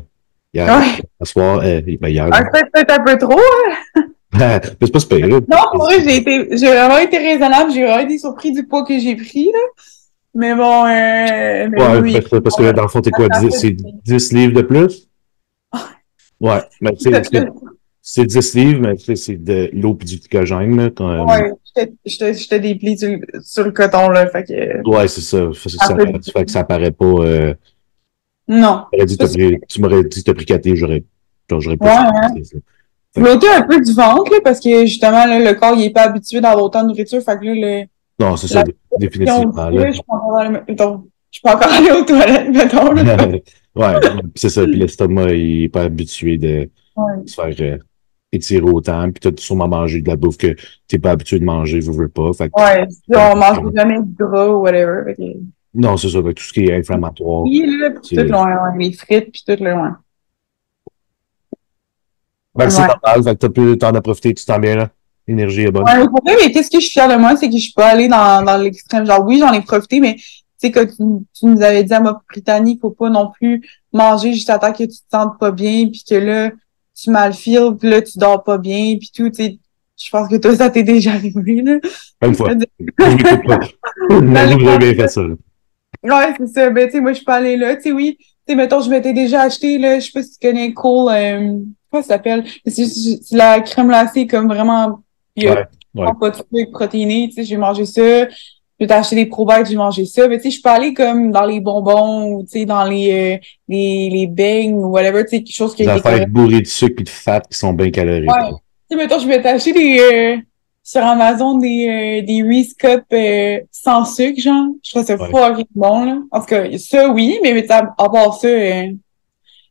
hier, Ouais. ce soir, ben hier. Peut-être un peu trop, hein? Mais c'est pas super, là. Non, pour vrai, j'ai vraiment été raisonnable. J'ai vraiment été surpris du poids que j'ai pris, là. Mais bon, mais Ouais, oui. parce que là, dans le fond, t'es quoi, c'est 10 livres de plus? Ouais, mais tu sais, c'est 10 livres, mais tu sais, c'est de l'eau et du glycogène, là. Ouais, j'étais déplié sur le coton, là, fait que... Ouais, c'est ça. Fait que ça paraît pas... Non. Tu m'aurais dit que t'as pris 4 livres, j'aurais pas Ouais, fait ça. Je l'ai un peu du ventre, là, parce que justement, là, le corps, il est pas habitué d'avoir autant de nourriture, fait que là, Non, c'est ça, définitivement. Là. Je peux encore aller aux toilettes, mettons. Là. Ouais, c'est ça. Puis l'estomac, il est pas habitué de se faire étirer autant. Puis t'as sûrement mangé de la bouffe que t'es pas habitué de manger, veux pas. Fait que, ouais, on mange jamais du gras ou whatever. Fait que... Non, c'est ça. Avec tout ce qui est inflammatoire. Oui, là, puis tout loin, les frites, puis tout loin. Ben, c'est normal. Fait que t'en as profité, tu t'en bien là. L'énergie est bonne. Ouais, pour vrai, mais qu'est-ce que je suis fière de moi, c'est que je suis pas allée dans l'extrême. Genre, oui, j'en ai profité, mais tu sais, que tu nous avais dit à ma Britannique, faut pas non plus manger juste à temps que tu te sentes pas bien, puis que là, tu mal files, puis là, tu dors pas bien, puis tout, tu sais. Je pense que toi, ça t'est déjà arrivé, là. Une fois. Vous avez bien fait ça, là. Ouais, c'est ça. Ben, tu sais, moi, je suis pas allée là. Tu sais, oui. Tu sais, mettons, je m'étais déjà acheté, là, je sais pas si tu connais Cole, comment ça s'appelle? C'est la crème glacée, comme vraiment, il y a pas de trucs protéinés, tu sais, j'ai mangé ça. Je vais acheté des Pro-Bites, j'ai mangé ça. Mais tu sais, je suis pas allée comme dans les bonbons, ou tu sais, dans les beignes, ou whatever, tu sais, quelque chose qui a été... Des affaires bourrées de sucre et de fat qui sont bien caloriques. Ouais. Tu sais, mettons, je vais t'acheter sur Amazon des Reese Cup sans sucre, genre. Je trouve ça fucking bon, là. En tout cas, ça, oui, mais à part ça,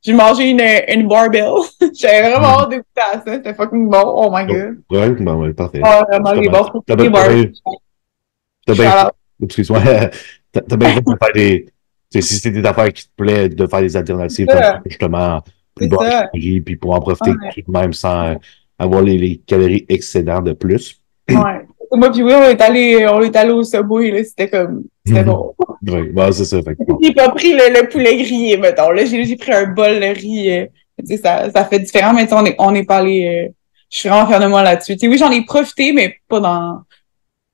j'ai mangé une barbell. J'avais vraiment hâte d'écouter à ça. C'était fucking bon. Oh my god. Ouais, ben ouais, parfait. Ah, vraiment, les Justement, bons t'as les barbecues. bien fait, Shout-out. excuse-moi, t'as bien fait de faire des, tu sais, si c'était des affaires qui te plaît, de faire des alternatives C'est comme ça, ça. justement, plus C'est bas en ça. calories, puis pour en profiter Ouais. tout de même sans avoir les calories excédentes de plus. Ouais. Moi, puis oui, on est allé au Subway, là. C'était bon. Oui, bah, c'est ça. Fait que, bon. J'ai pas pris le poulet grillé, mettons. Là, j'ai pris un bol de riz. Tu sais, ça fait différent, mais tu sais, on est pas allé. Je suis vraiment fière de moi là-dessus. Tu sais, oui, j'en ai profité, mais pas dans.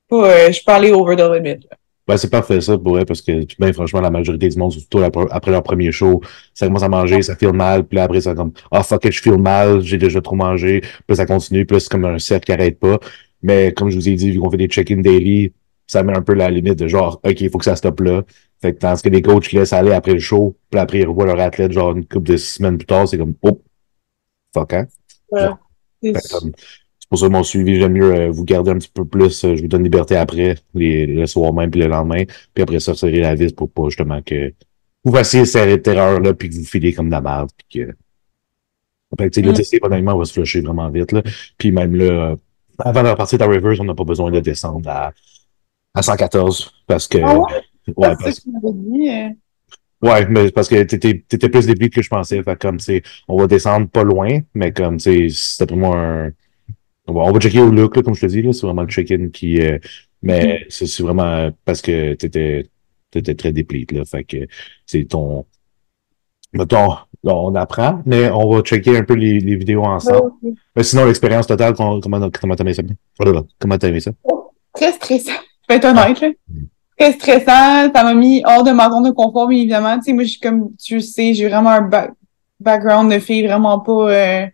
Pas, je suis pas allée over the limit. Là. Ben, c'est parfait ça pour vrai, parce que ben, franchement, la majorité du monde, surtout après leur premier show, ça commence à manger, ça file mal, puis là, après, ça comme ah fuck it, je file mal, j'ai déjà trop mangé, puis ça continue, puis là, c'est comme un cercle qui arrête pas. Mais comme je vous ai dit, vu qu'on fait des check-in daily, ça met un peu la limite de genre OK, il faut que ça stoppe là. Fait que tandis que les coachs qui laissent aller après le show, puis après ils revoient leur athlète genre une couple de semaines plus tard, c'est comme oh fuck hein. Euh, Genre, fait que, c'est pour ça que mon suivi, j'aime mieux vous garder un petit peu plus. Je vous donne liberté après, le soir même puis le lendemain. Puis après ça, serrer la vis pour pas justement que vous fassiez cette erreur-là puis que vous filez comme de la merde. Puis que... Fait que, tu sais, le mm. tester, honnêtement, va se flusher vraiment vite. Là. Puis même là, avant de repartir à Rivers, on n'a pas besoin de descendre à 114 parce que. Ah ouais? Ouais, C'est ça que tu m'avais dit. ouais, mais parce que t'étais plus débile que je pensais. Fait comme, tu sais, on va descendre pas loin, mais comme, tu sais, c'était pour moi un. On va checker au look, là, comme je te dis, là, c'est vraiment le check-in qui. Mais c'est vraiment parce que t'étais très déplete, là. Fait que c'est ton. Mettons, là, on apprend, mais on va checker un peu les vidéos ensemble. Ouais. Mais sinon, l'expérience totale, comment t'as aimé ça? Voilà, comment t'as aimé ça? Très stressant. Je vais être honnête, là. Très stressant. Ça m'a mis hors de ma zone de confort, bien évidemment. Tu sais, moi, je suis comme tu le sais, j'ai vraiment un background de fille vraiment pas.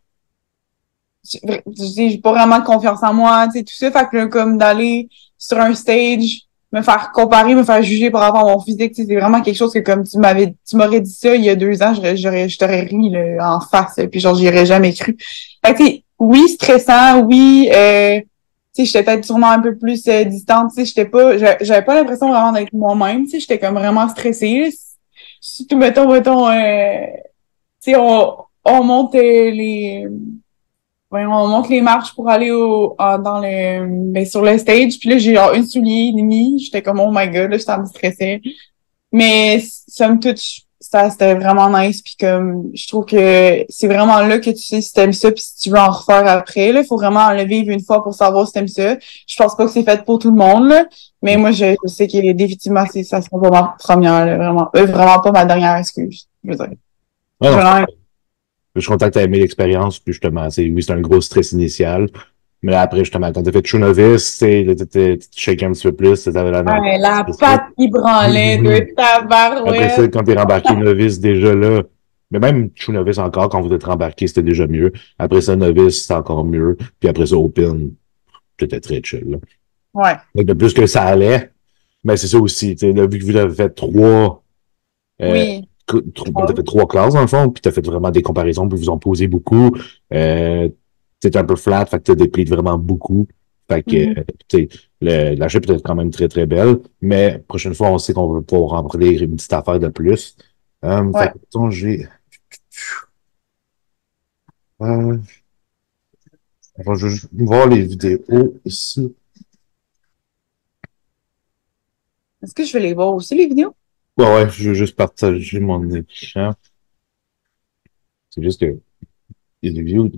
J'ai pas vraiment confiance en moi, tu sais, tout ça. Fait que là, comme d'aller sur un stage, me faire comparer, me faire juger par rapport à mon physique, tu sais, c'est vraiment quelque chose que comme tu m'aurais dit ça il y a 2 ans, je t'aurais ri là, en face, puis genre, j'y aurais jamais cru. Fait que, tu sais, oui, stressant, oui, tu sais, j'étais peut-être sûrement un peu plus distante, tu sais, j'avais pas l'impression vraiment d'être moi-même, tu sais, j'étais comme vraiment stressée, là. Surtout, mettons, tu sais, on monte les ouais, on monte les marches pour aller sur le stage. Puis là, j'ai genre une soulier et demi. J'étais comme, oh my god, là, ça me stressait. Mais, somme toute, ça, c'était vraiment nice. Puis comme, je trouve que c'est vraiment là que tu sais si t'aimes ça puis si tu veux en refaire après, là. Il faut vraiment le vivre une fois pour savoir si t'aimes ça. Je pense pas que c'est fait pour tout le monde, là. Mais moi, je sais que définitivement, ça sera pas ma première, là, vraiment. Vraiment pas ma dernière excuse, je veux dire. Ouais, non, Vraiment, je suis content que tu aies aimé l'expérience, puis justement, oui, c'est un gros stress initial. Mais là, après, justement, quand t'as fait True Novice, tu shaké un petit peu plus, t'avais la même. ouais, la patte qui branlait de Après ça, tabarouette. quand t'es rembarqué novice, déjà là, mais même True Novice encore, quand vous êtes rembarqué, c'était déjà mieux. Après ça, novice, c'était encore mieux. Puis après ça, Open, c'était très chill, là. Ouais. Donc, de plus que ça allait, mais c'est ça aussi, tu sais, là, vu que vous avez fait euh, Oui. t'as fait trois classes, dans le fond, puis t'as fait vraiment des comparaisons, puis vous en posez beaucoup. C'était un peu flat, fait que t'as déplete vraiment beaucoup. Fait que, Mhm. tu sais, la chute peut être quand même très, très belle, mais prochaine fois, on sait qu'on va pouvoir remplir une petite affaire de plus. Fait Ouais. que, mettons, euh, je vais juste voir les vidéos ici. Est-ce que je vais les voir aussi, les vidéos? Ouais, ouais, je vais juste partager mon écran. C'est juste que il y a des vidéos.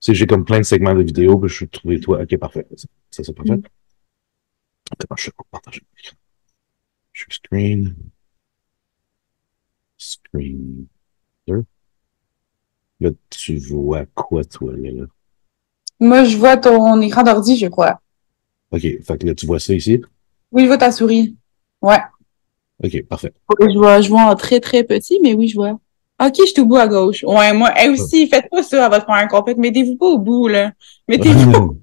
J'ai comme plein de segments de vidéos, puis je suis trouvé toi. Ok, parfait. Ça c'est parfait. Mhm. Comment je fais pour partager mon écran? Je suis screen 2. Là, tu vois quoi, toi, là? Moi, je vois ton écran d'ordi, je crois. Ok, fait que là, tu vois ça ici? Oui, je vois ta souris. Ouais. Ok, parfait. Ouais, je vois en très, très petit, mais oui, je vois. Ok, je suis au bout à gauche. Ouais, moi, elle aussi, faites pas ça à votre première compète. Mettez-vous pas au bout, là. Mettez-vous.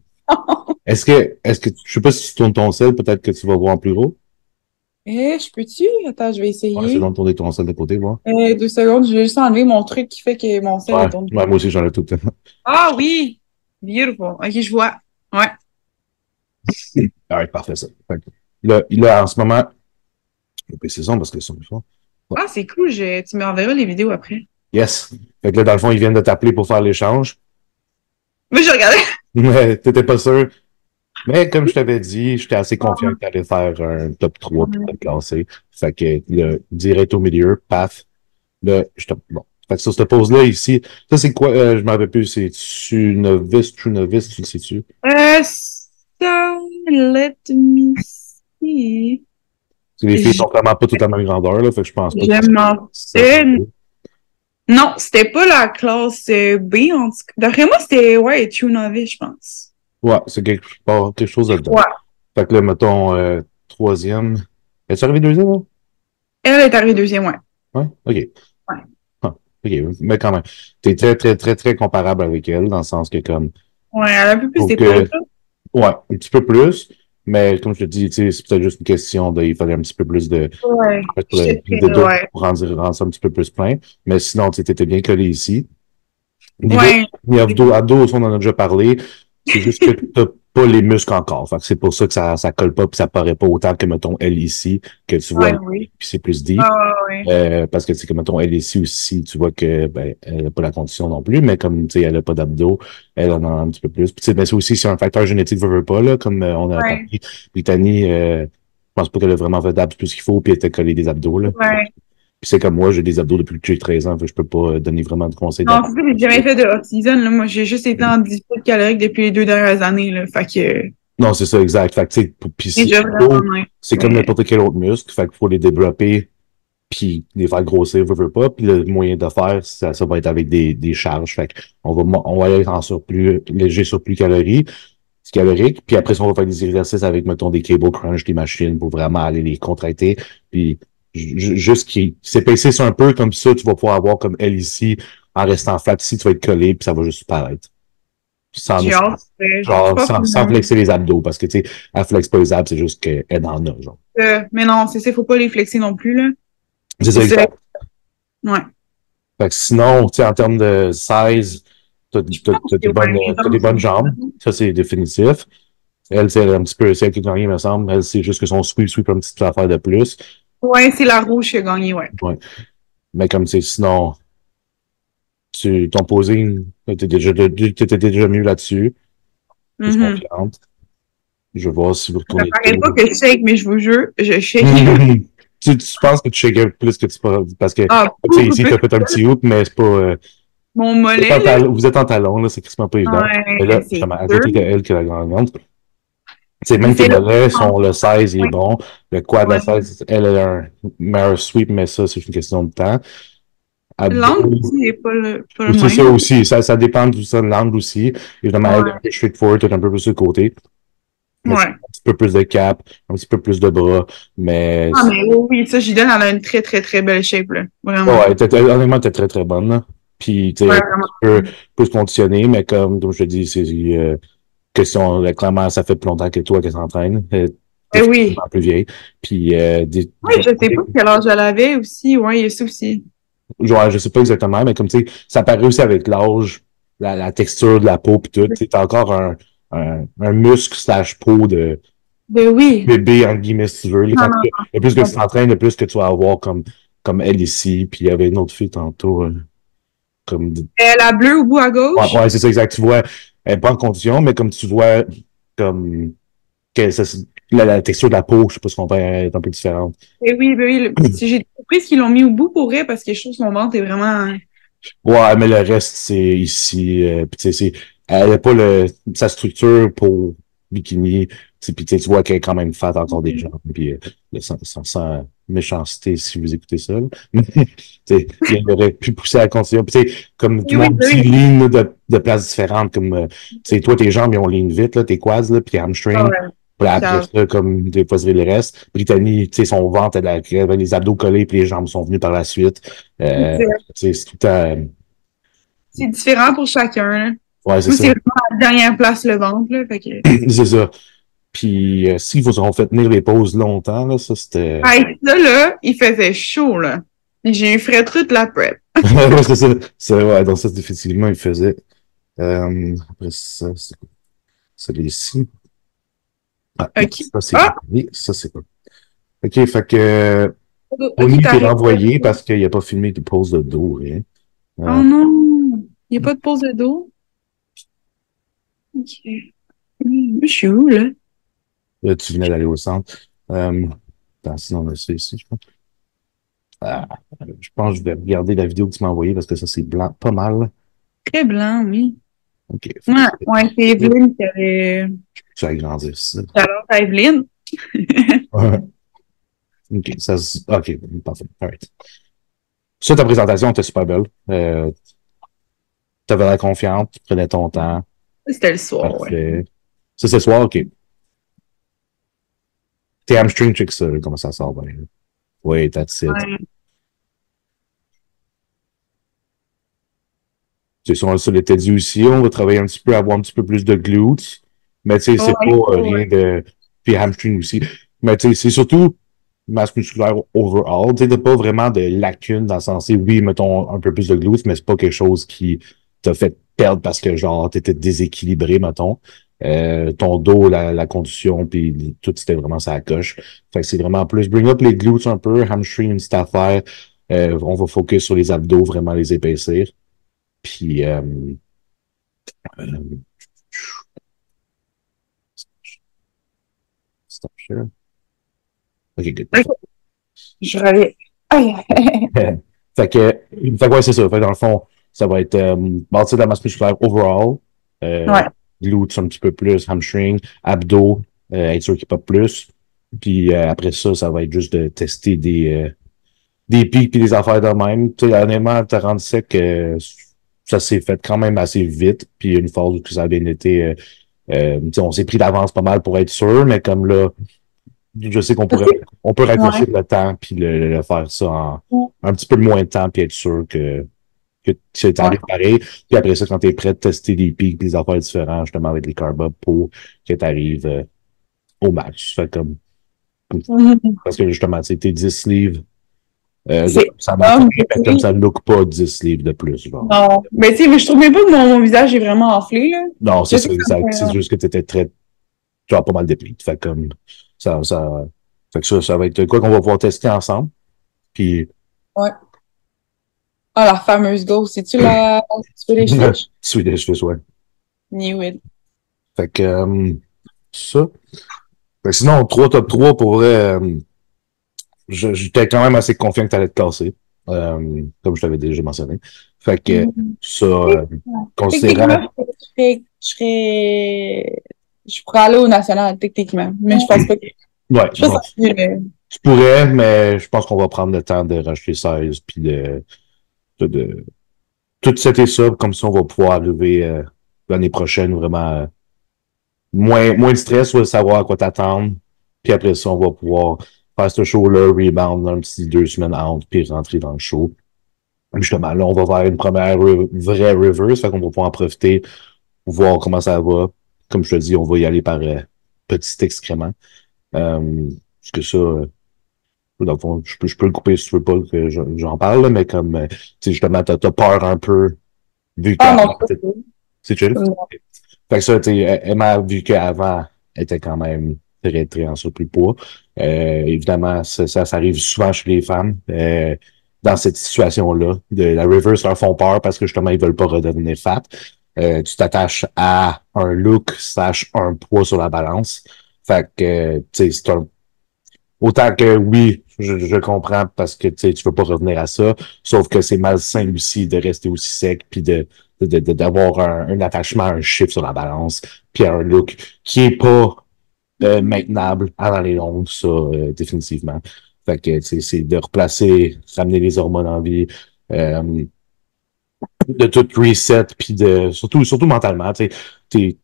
Je sais pas si tu tournes ton sel, peut-être que tu vas voir en plus gros. Je peux-tu? Attends, je vais Ouais, c'est essayer. long de tourner ton sel de côté, voir. 2 secondes, je vais juste enlever mon truc qui fait que mon sel Ouais, est tourné. ouais, moi aussi, j'en ai tout le temps. Ah oui! Beautiful. Ok, je vois. Ouais. Alright, parfait, ça. Fait que là, en ce moment, je vais baisser le son parce que le son est fort. Ah, c'est cool, tu m'enverras les vidéos après. Yes. Fait que là, dans le fond, ils viennent de t'appeler pour faire l'échange. Mais je regardais. Mais t'étais pas sûr. Mais comme je t'avais dit, j'étais assez confiant que t'allais faire un top 3 pour te classer. Fait que le direct au milieu, paf. Là, bon. Fait que sur cette pause-là, ici, ça c'est quoi? Je m'en rappelle plus, c'est-tu novice, true novice, tu le sais-tu? Ça, let me see. Les filles Je, sont vraiment pas toutes à la même grandeur, là, fait que je pense pas que je m'en ça fais. Non, c'était pas la classe B, en tout cas. D'après moi, c'était, ouais, Tunovic, je pense. Ouais, c'est quelque chose là-dedans. Ouais. Fait que là, mettons, troisième. Es-tu arrivé deuxième, là? Elle est arrivée deuxième, ouais. Ouais? OK. Ouais. Ah, OK, mais quand même. T'es très, très, très, très comparable avec elle, dans le sens que, comme, Ouais, elle a un peu plus faut d'épaule, que, ouais, un petit peu plus, mais comme je te dis, tu sais, c'est peut-être juste une question il fallait un petit peu plus ouais. J'étais de très, dos ouais. pour rendre ça un petit peu plus plein. Mais sinon, tu étais bien collé ici. Ouais. Niveau abdos, on en a déjà parlé. C'est juste que t'as pas les muscles encore. Fait que c'est pour ça que ça colle pas puis ça paraît pas autant que, mettons, elle ici, que tu vois, Ouais, oui. puis c'est plus deep. Ah, ouais. Parce que, c'est comme, mettons, elle ici aussi, tu vois que, ben, elle n'a pas la condition non plus, mais comme, tu sais, elle a pas d'abdos, elle en a un petit peu plus. Puis, tu sais, ben, c'est aussi, c'est un facteur génétique, veut pas, là, comme on a Ouais. parlé. Brittany, je pense pas qu'elle a vraiment fait d'abs plus qu'il faut, puis elle était collée des abdos, là. Ouais. Puis c'est comme moi, j'ai des abdos depuis que j'ai 13 ans, fait que je peux pas donner vraiment de conseils Non, d'abdos. c'est ça, j'ai jamais fait de off-season, là. Moi, j'ai juste été en déficit calorique depuis les 2 dernières années, là. Fait que, Non, c'est ça, exact. Fait que, tu sais, puis c'est déjà vraiment nice. c'est comme Mais, n'importe quel autre muscle. Fait qu'il faut les développer, puis les faire grossir, veut pas. Puis le moyen de faire, ça va être avec des charges. Fait on va aller en surplus, léger surplus calorique. Puis après ça, on va faire des exercices avec, mettons, des cable crunch, des machines pour vraiment aller les contracter. Puis juste qui s'épaississent un peu comme ça, tu vas pouvoir avoir comme elle ici, en restant flat ici, tu vas être collé, puis ça va juste paraître. Sans, j'ai hâte. Je pense sans que, flexer les abdos, parce que, tu sais, elle flexe pas les abdos, c'est juste qu'elle en a, genre. mais non, c'est ça, faut pas les flexer non plus, là. C'est ça, C'est ça. exact. Ouais. Fait que sinon, tu sais, en termes de size, Je pense que ouais, les t'as des jambes, bonnes jambes. Ça, c'est définitif. Elle, c'est un petit peu, c'est elle qui a gagné, me semble. Elle, c'est juste que son sweep, une petite affaire de plus. ouais, c'est la rouge qui a gagné, ouais. Ouais. Mais comme, tu sais, sinon, ton posing, t'étais déjà mieux là-dessus. Je suis Mhm. confiante. Je vais voir si vous Ça retournez. paraît pas que je shake, mais je vous jure, je shake. Tu penses que tu shakes plus que tu peux, parce que, tu Ah, sais, beaucoup ici, plus. t'as fait un petit hoop, mais c'est pas, Mon mollet, là. vous êtes en talon, là, c'est quasiment pas évident. Mais là, Ouais, c'est justement, à dur. côté d'elle qui est la gagnante, tu sais, Mais même tes c'est là. mollets sont, le 16, il est Ouais. bon. Le quad, Ouais. la 16, elle a un meilleur sweep, mais ça, c'est une question de temps. L'angle Abdos, aussi n'est pas le c'est ça même. aussi, ça dépend du ça, de l'angle aussi. Évidemment, elle est un Ouais. peu straightforward, elle est un peu plus sur le côté. Mais c'est Ouais. un petit peu plus de cap, un petit peu plus de bras, mais Ah, mais oui, oui, ça, j'y donne, elle a une très, très, très belle shape, là. Vraiment. ouais, honnêtement, t'es très, très bonne, là. Puis, tu sais, Ouais, un vraiment. petit peu plus conditionné, mais comme je te dis, c'est question, clairement, ça fait plus longtemps que toi qu'elle s'entraîne. T'es Eh oui. effectivement plus vieille. Puis, Oui, je sais pas quel âge elle avait aussi. Ouais, il y a ça aussi. genre, je sais pas exactement, mais comme, tu sais, ça paraît aussi avec l'âge, la texture de la peau, puis tout. Tu sais, t'as encore un muscle slash peau de Ben oui. bébé, en guillemets, si tu veux. Là. Non, Fait non, que le plus que tu non. t'entraînes, le plus que tu vas avoir comme elle ici. Puis, il y avait une autre fille tantôt, comme La bleue au bout à ouais, gauche. ouais, c'est ça, exact. Tu vois, elle n'est pas en condition, mais comme tu vois, comme que la texture de la peau, je sais pas si on peut est un peu différente. Ben oui, si j'ai compris ce qu'ils l'ont mis au bout pour vrai parce que je trouve que son ventre est vraiment. Ouais, mais le reste, c'est ici. Puis, tu sais, elle n'a pas sa structure pour bikini. Puis, tu sais, tu vois qu'elle est quand même fat encore des gens. Puis, sans méchanceté, si vous écoutez ça. Là. Mais, tu sais, il aurait pu pousser à la condition. Puis, tu sais, comme Oui, tout le oui, monde aussi, oui. ligne de places différentes. Comme, tu sais, toi, tes jambes, ils ont ligne vite, là, tes quads, là, puis tes Ah hamstrings. ouais. Puis après Calme. ça, comme des fois, le reste. Brittany, tu sais, son ventre, elle avait les abdos collés, puis les jambes sont venues par la suite. Tu sais, c'est tout à. C'est différent pour chacun, là. Ouais, c'est Moi, ça. c'est vraiment la dernière place le ventre, là. Fait que. C'est ça. Puis, s'ils vous ont fait tenir les pauses longtemps, là, ça, c'était. Hey, ça, là, il faisait chaud, là. J'ai eu frais toute la prep. Ouais, c'est ça. Ouais, donc ça, effectivement, ils faisaient. Après ça, c'est les ici. Ah, non, OK. ça, c'est Ah! oui, ça, c'est pas. OK, fait que. Ok, Tony t'est t'arrêtes. renvoyé parce qu'il n'a pas filmé de pose de dos, rien. Oh non! Il n'y a pas de pause de dos? Ok. Je suis où, là? Là, tu venais d'aller au centre. Attends, sinon, on a ça ici, je pense. Ah, je pense que je vais regarder la vidéo que tu m'as envoyée parce que ça, c'est blanc, pas mal. Très blanc, oui. OK, fait Ouais, que ouais, c'est Evelyne qui avait. tu vas agrandir ça. Alors, à Evelyne. OK, OK, parfait. All right. Ça, ta présentation était super belle. T'avais l'air confiante, tu prenais ton temps. C'était le soir, ouais. Parfait. Ça, c'est ce soir, OK. Tes hamstrings, check ça, là, comment ça sort bien. Oui, that's it. Ouais. C'est sûr, ça l'était dit aussi, on va travailler un petit peu, avoir un petit peu plus de glutes. Mais tu sais, c'est pas Ouais, rien ouais. de. Puis hamstring aussi. Mais tu sais, c'est surtout masse musculaire overall. Tu sais, t'as pas vraiment de lacunes dans le sens, oui, mettons un peu plus de glutes, mais c'est pas quelque chose qui t'a fait perdre parce que genre t'étais déséquilibré, mettons. Ton dos, la condition, puis tout, c'était vraiment ça coche. Fait que c'est vraiment plus bring up les glutes un peu, hamstring, une petite affaire. On va focus sur les abdos, vraiment les épaissir. Puis euh, stop share. OK, good, Ok, parfait. je reviens. Aïe. Fait que ouais, c'est ça. Fait que dans le fond, ça va être bâtir de la masse musculaire overall, euh, Ouais. glutes un petit peu plus, hamstring, abdos, être sûr qu'il pop plus. Puis après ça, ça va être juste de tester des pics puis des affaires de même. Tu sais, honnêtement, t'as rendu sec que ça s'est fait quand même assez vite. Puis une phase où ça a bien été, tu sais, on s'est pris d'avance pas mal pour être sûr, mais comme là, je sais on peut Ouais. raccourcir le temps puis le faire ça en un petit peu moins de temps puis être sûr que tu Ouais. arrives pareil. Puis après ça, quand tu es prêt de tester des pics, des affaires différentes, justement avec les carb pour que tu arrives au max. Fait Mhm. parce que justement, tu sais, tes 10 livres C'est ça homme, m'entraîne, mais comme ça ne look pas 10 livres de plus. Genre. non. Mais tu sais, mais je trouve même pas que mon visage est vraiment enflé, là. Non, Je c'est sais ça, que ça me exact. fait. C'est juste que tu étais très. Tu as pas mal de pics. Fait comme ça. Fait que ça va être quoi qu'on va pouvoir tester ensemble. Puis Ouais. Ah, la fameuse ghost. C'est-tu la Swedish Fish? Swedish Fish, ouais. Knew it. Fait que ça. Fait que sinon, 3 top 3 pour vrai, j'étais quand même assez confiant que tu allais te classer. Comme je t'avais déjà mentionné. Fait que Mhm. ça, considérant. Techniquement, je pourrais aller au national, techniquement. Mais je pense pas que. Ouais, Je pense non, que c'est. tu pourrais, mais je pense qu'on va prendre le temps de racheter 16 puis de tout setter ça, comme ça on va pouvoir arriver l'année prochaine vraiment moins de stress, on va savoir à quoi t'attendre. Puis après ça, on va pouvoir faire ce show-là, rebound un petit 2 semaines out, puis rentrer dans le show. Justement, là, on va faire une première vraie reverse, fait qu'on va pouvoir en profiter, voir comment ça va. Comme je te dis, on va y aller par petit excrément. Parce que ça, dans le fond, je peux le couper si tu veux pas que j'en parle, là, mais comme, tu sais, justement, t'as peur un peu, vu Ah non, qu'avant, c'est chill. Fait que ça, tu sais, Emma, vu qu'avant, elle était quand même très, très en surplus de poids. Évidemment, ça arrive souvent chez les femmes. Dans cette situation-là, la reverse leur font peur parce que justement, ils veulent pas redevenir fat. Tu t'attaches à un look slash un poids sur la balance. Fait que, tu sais, autant que oui, je comprends parce que tu sais, tu veux pas revenir à ça, sauf que c'est malsain aussi de rester aussi sec puis d'avoir un attachement à un chiffre sur la balance puis à un look qui est pas maintenable à les longues, ça, définitivement. Fait que, tu sais, c'est de replacer, ramener les hormones en vie, euh, de tout reset, puis surtout mentalement, tu sais,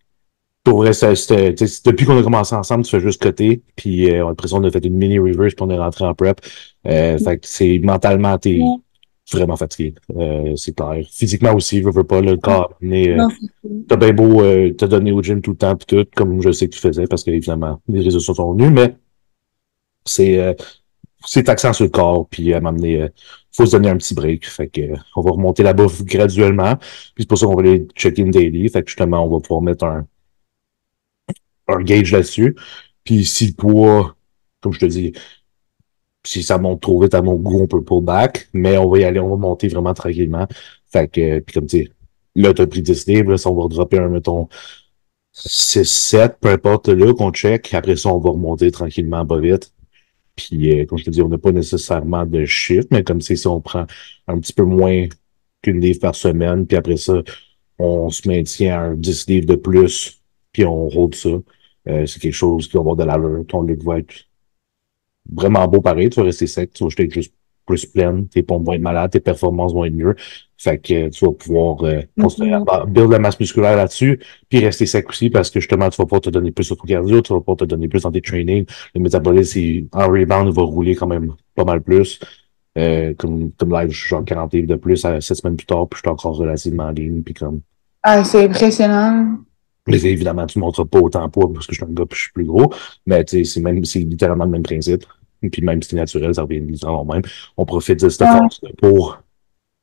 pour vrai, depuis qu'on a commencé ensemble, tu fais juste côté. Puis après ça, on a fait une mini reverse, puis on est rentré en prep. Fait que c'est mentalement, t'es vraiment fatigué. C'est clair. Physiquement aussi, je veux pas, le corps non, c'est cool. t'as bien beau te donner au gym tout le temps, puis tout, comme je sais que tu faisais, parce que évidemment, les réseaux sociaux sont venus, mais c'est c'est taxant sur le corps, puis à m'amener, faut se donner un petit break. Fait que on va remonter la bouffe graduellement. Puis c'est pour ça qu'on va aller check-in daily. Fait que justement, on va pouvoir mettre un gauge là-dessus. Puis si le poids, comme je te dis, si ça monte trop vite à mon goût, on peut pull back, mais on va y aller, on va monter vraiment tranquillement. Fait que, puis comme tu sais, là, t'as pris 10 livres, là, si on va dropper un, mettons, 6 7 peu importe là, qu'on check. Après ça, on va remonter tranquillement, pas vite. Puis, comme je te dis, on n'a pas nécessairement de chiffre, mais comme c'est si on prend un petit peu moins qu'une livre par semaine, puis après ça, on se maintient à un 10 livres de plus, puis on roule ça. C'est quelque chose qui va avoir de l'allure. Ton look va être vraiment beau pareil. Tu vas rester sec, tu vas jeter juste plus pleine, tes pompes vont être malades, tes performances vont être mieux. Fait que tu vas pouvoir construire, build la masse musculaire là-dessus, puis rester sec aussi parce que justement, tu vas pouvoir te donner plus au cardio, tu vas pouvoir te donner plus dans tes trainings. Le métabolisme, en rebound, il va rouler quand même pas mal plus. Comme live, je suis genre 40 livres de plus à 7 semaines plus tard, puis je suis encore relativement en ligne, puis comme. Ah, c'est impressionnant. Mais évidemment, tu ne montres pas autant de poids parce que je suis un gars puis je suis plus gros. Mais tu sais, c'est littéralement le même principe. Puis même si c'est naturel, ça revient littéralement au même. On profite de cette force pour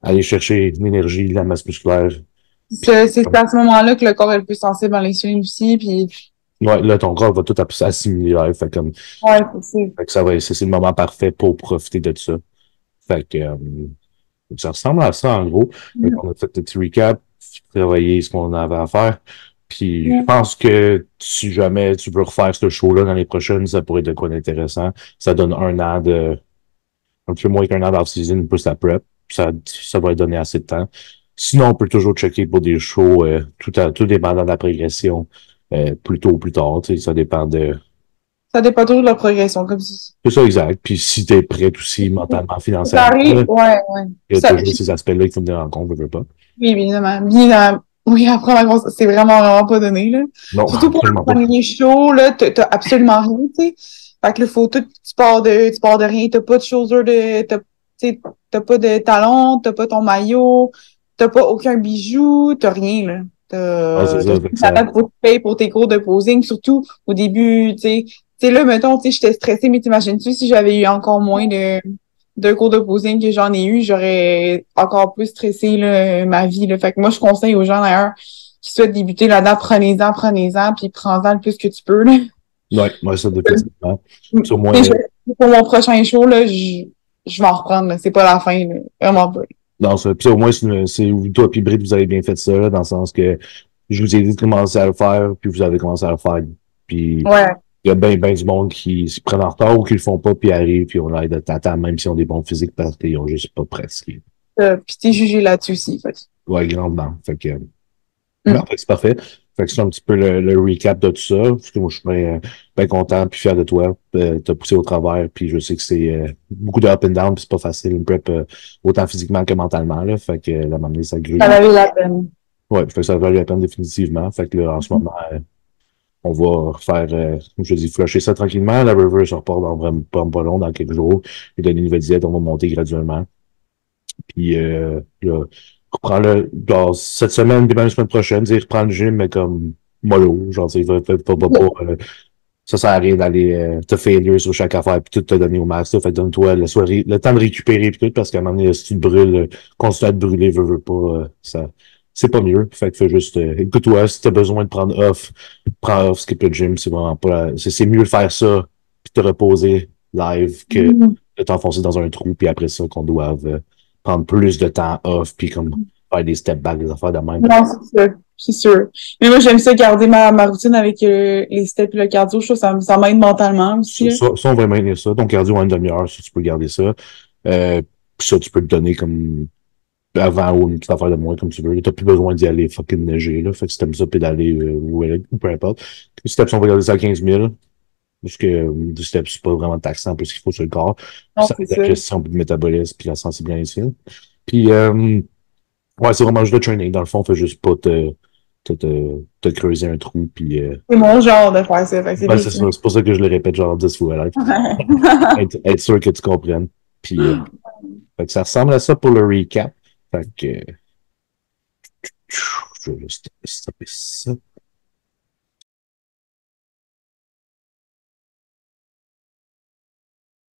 aller chercher l'énergie, la masse musculaire. C'est à ce moment-là que le corps est le plus sensible à l'insuline aussi. Puis, Ouais, là, ton corps va tout assimiler. Là, fait comme, ouais, c'est fait que ça va, c'est le moment parfait pour profiter de ça. Fait que ça ressemble à ça, en gros. Fait qu'on a fait un petit recap, travailler ce qu'on avait à faire. Puis je pense que si jamais tu veux refaire ce show-là dans les prochaines, ça pourrait être de quoi d'intéressant. Ça donne un peu moins qu'un an d'off-season plus la prep. Ça va donner assez de temps. Sinon, on peut toujours checker pour des shows, tout dépendant de la progression, plus tôt ou plus tard. Tu sais, ça dépend de. Ça dépend toujours de la progression, comme si. C'est ça, exact. Puis si t'es prêt aussi mentalement, Ça financièrement, arrive, ouais. il y a Ça, toujours ces aspects-là qu'il faut tenir en compte, je veux pas. oui, évidemment. Bien, oui, après la grosse, c'est vraiment, vraiment pas donné, là. Non, Surtout pour un absolument pas. premier show, là, t'as absolument rien, tu sais. Fait que là, faut tout, tu pars de rien, t'as pas de chaussures tu sais, t'as pas de talons, t'as pas ton maillot, t'as pas aucun bijou, t'as rien, là. Ah, c'est T'as ça, fait que ça. ça faut que tu payes pour tes cours de posing, surtout au début, tu sais. Tu sais, là, mettons, tu sais, j'étais stressée, mais t'imagines-tu si j'avais eu encore moins de cours de posing que j'en ai eu, j'aurais encore plus stressé là, ma vie. Là. Fait que moi, je conseille aux gens d'ailleurs qui souhaitent débuter là-dedans, prenez-en, puis prends-en le plus que tu peux. Là. Ouais, ça, définitivement. Puis au moins, Et pour mon prochain show, là, je vais en reprendre. Là. C'est pas la fin, là. Vraiment pas. dans ça. Puis au moins, toi puis Britt, vous avez bien fait ça, là, dans le sens que je vous ai dit de commencer à le faire, puis vous avez commencé à le faire. Puis Ouais. il y a bien du monde qui s'y prennent en retard ou qui le font pas, puis arrivent, puis on aide de t'attendre, même si on ont des bons physiques, parce qu'ils ont juste pas pratiqué. Puis t'es jugé là-dessus aussi. Fait. Ouais, grandement. Fait que, Mm. non, fait que c'est parfait. Fait que c'est un petit peu le recap de tout ça. Parce que moi, je suis bien content puis fier de toi. T'as poussé au travers, puis je sais que c'est beaucoup de up and down, puis c'est pas facile une prep autant physiquement que mentalement. Là. Fait que la m'amener ça grille. Ça valait la peine. Ouais, fait que ça valait la peine définitivement. Fait que là, en ce moment, on va faire, comme je dis, flusher ça tranquillement. La river se repart dans vraiment pas long, dans quelques jours. Lui donner une nouvelle diète, on va monter graduellement. Puis là, reprends-le, genre, cette semaine, puis même la semaine prochaine, dire, reprends le gym, mais comme mollo. Genre, tu sais, ça sert à rien d'aller te failure sur chaque affaire, puis tout te donner au max. Là. Fait que donne-toi la soirée, le temps de récupérer, puis tout, parce qu'à un moment donné, si tu te brûles, continuer à te brûler, veux pas, ça, c'est pas mieux. Fait que fais juste, écoute-toi, si t'as besoin de prendre off, prends off, skip le gym, c'est vraiment pas, c'est mieux de faire ça, puis te reposer live que de t'enfoncer dans un trou, puis après ça, qu'on doive prendre plus de temps off, puis comme faire des step back, des affaires de même. Non, c'est sûr. C'est sûr. Mais moi, j'aime ça garder ma routine avec les steps et le cardio. Je trouve que ça m'aide mentalement aussi. Là. Ça, on va maintenir ça. Ton cardio en une demi-heure, si tu peux garder ça. Puis ça, tu peux te donner comme avant ou une petite affaire de moins, comme tu veux. T'as plus besoin d'y aller fucking neiger, là. Fait que si t'aimes ça, pédaler ou peu importe. Les steps, on va garder ça à 15 000. Parce que du steps, c'est pas vraiment taxant, plus qu'il faut sur le corps. Non, Ça c'est aide la ça. gestion du métabolisme puis la sensibilisation. Puis, ouais, c'est vraiment juste le training. Dans le fond, fais juste pas te creuser un trou. Puis, C'est mon genre de faire ça. Fait que c'est ouais, bien c'est ça. ça. C'est pour ça que je le répète genre 10 fois là. Être sûr que tu comprennes. Puis, fait que ça ressemble à ça pour le recap. Fait que, je vais juste stopper ça.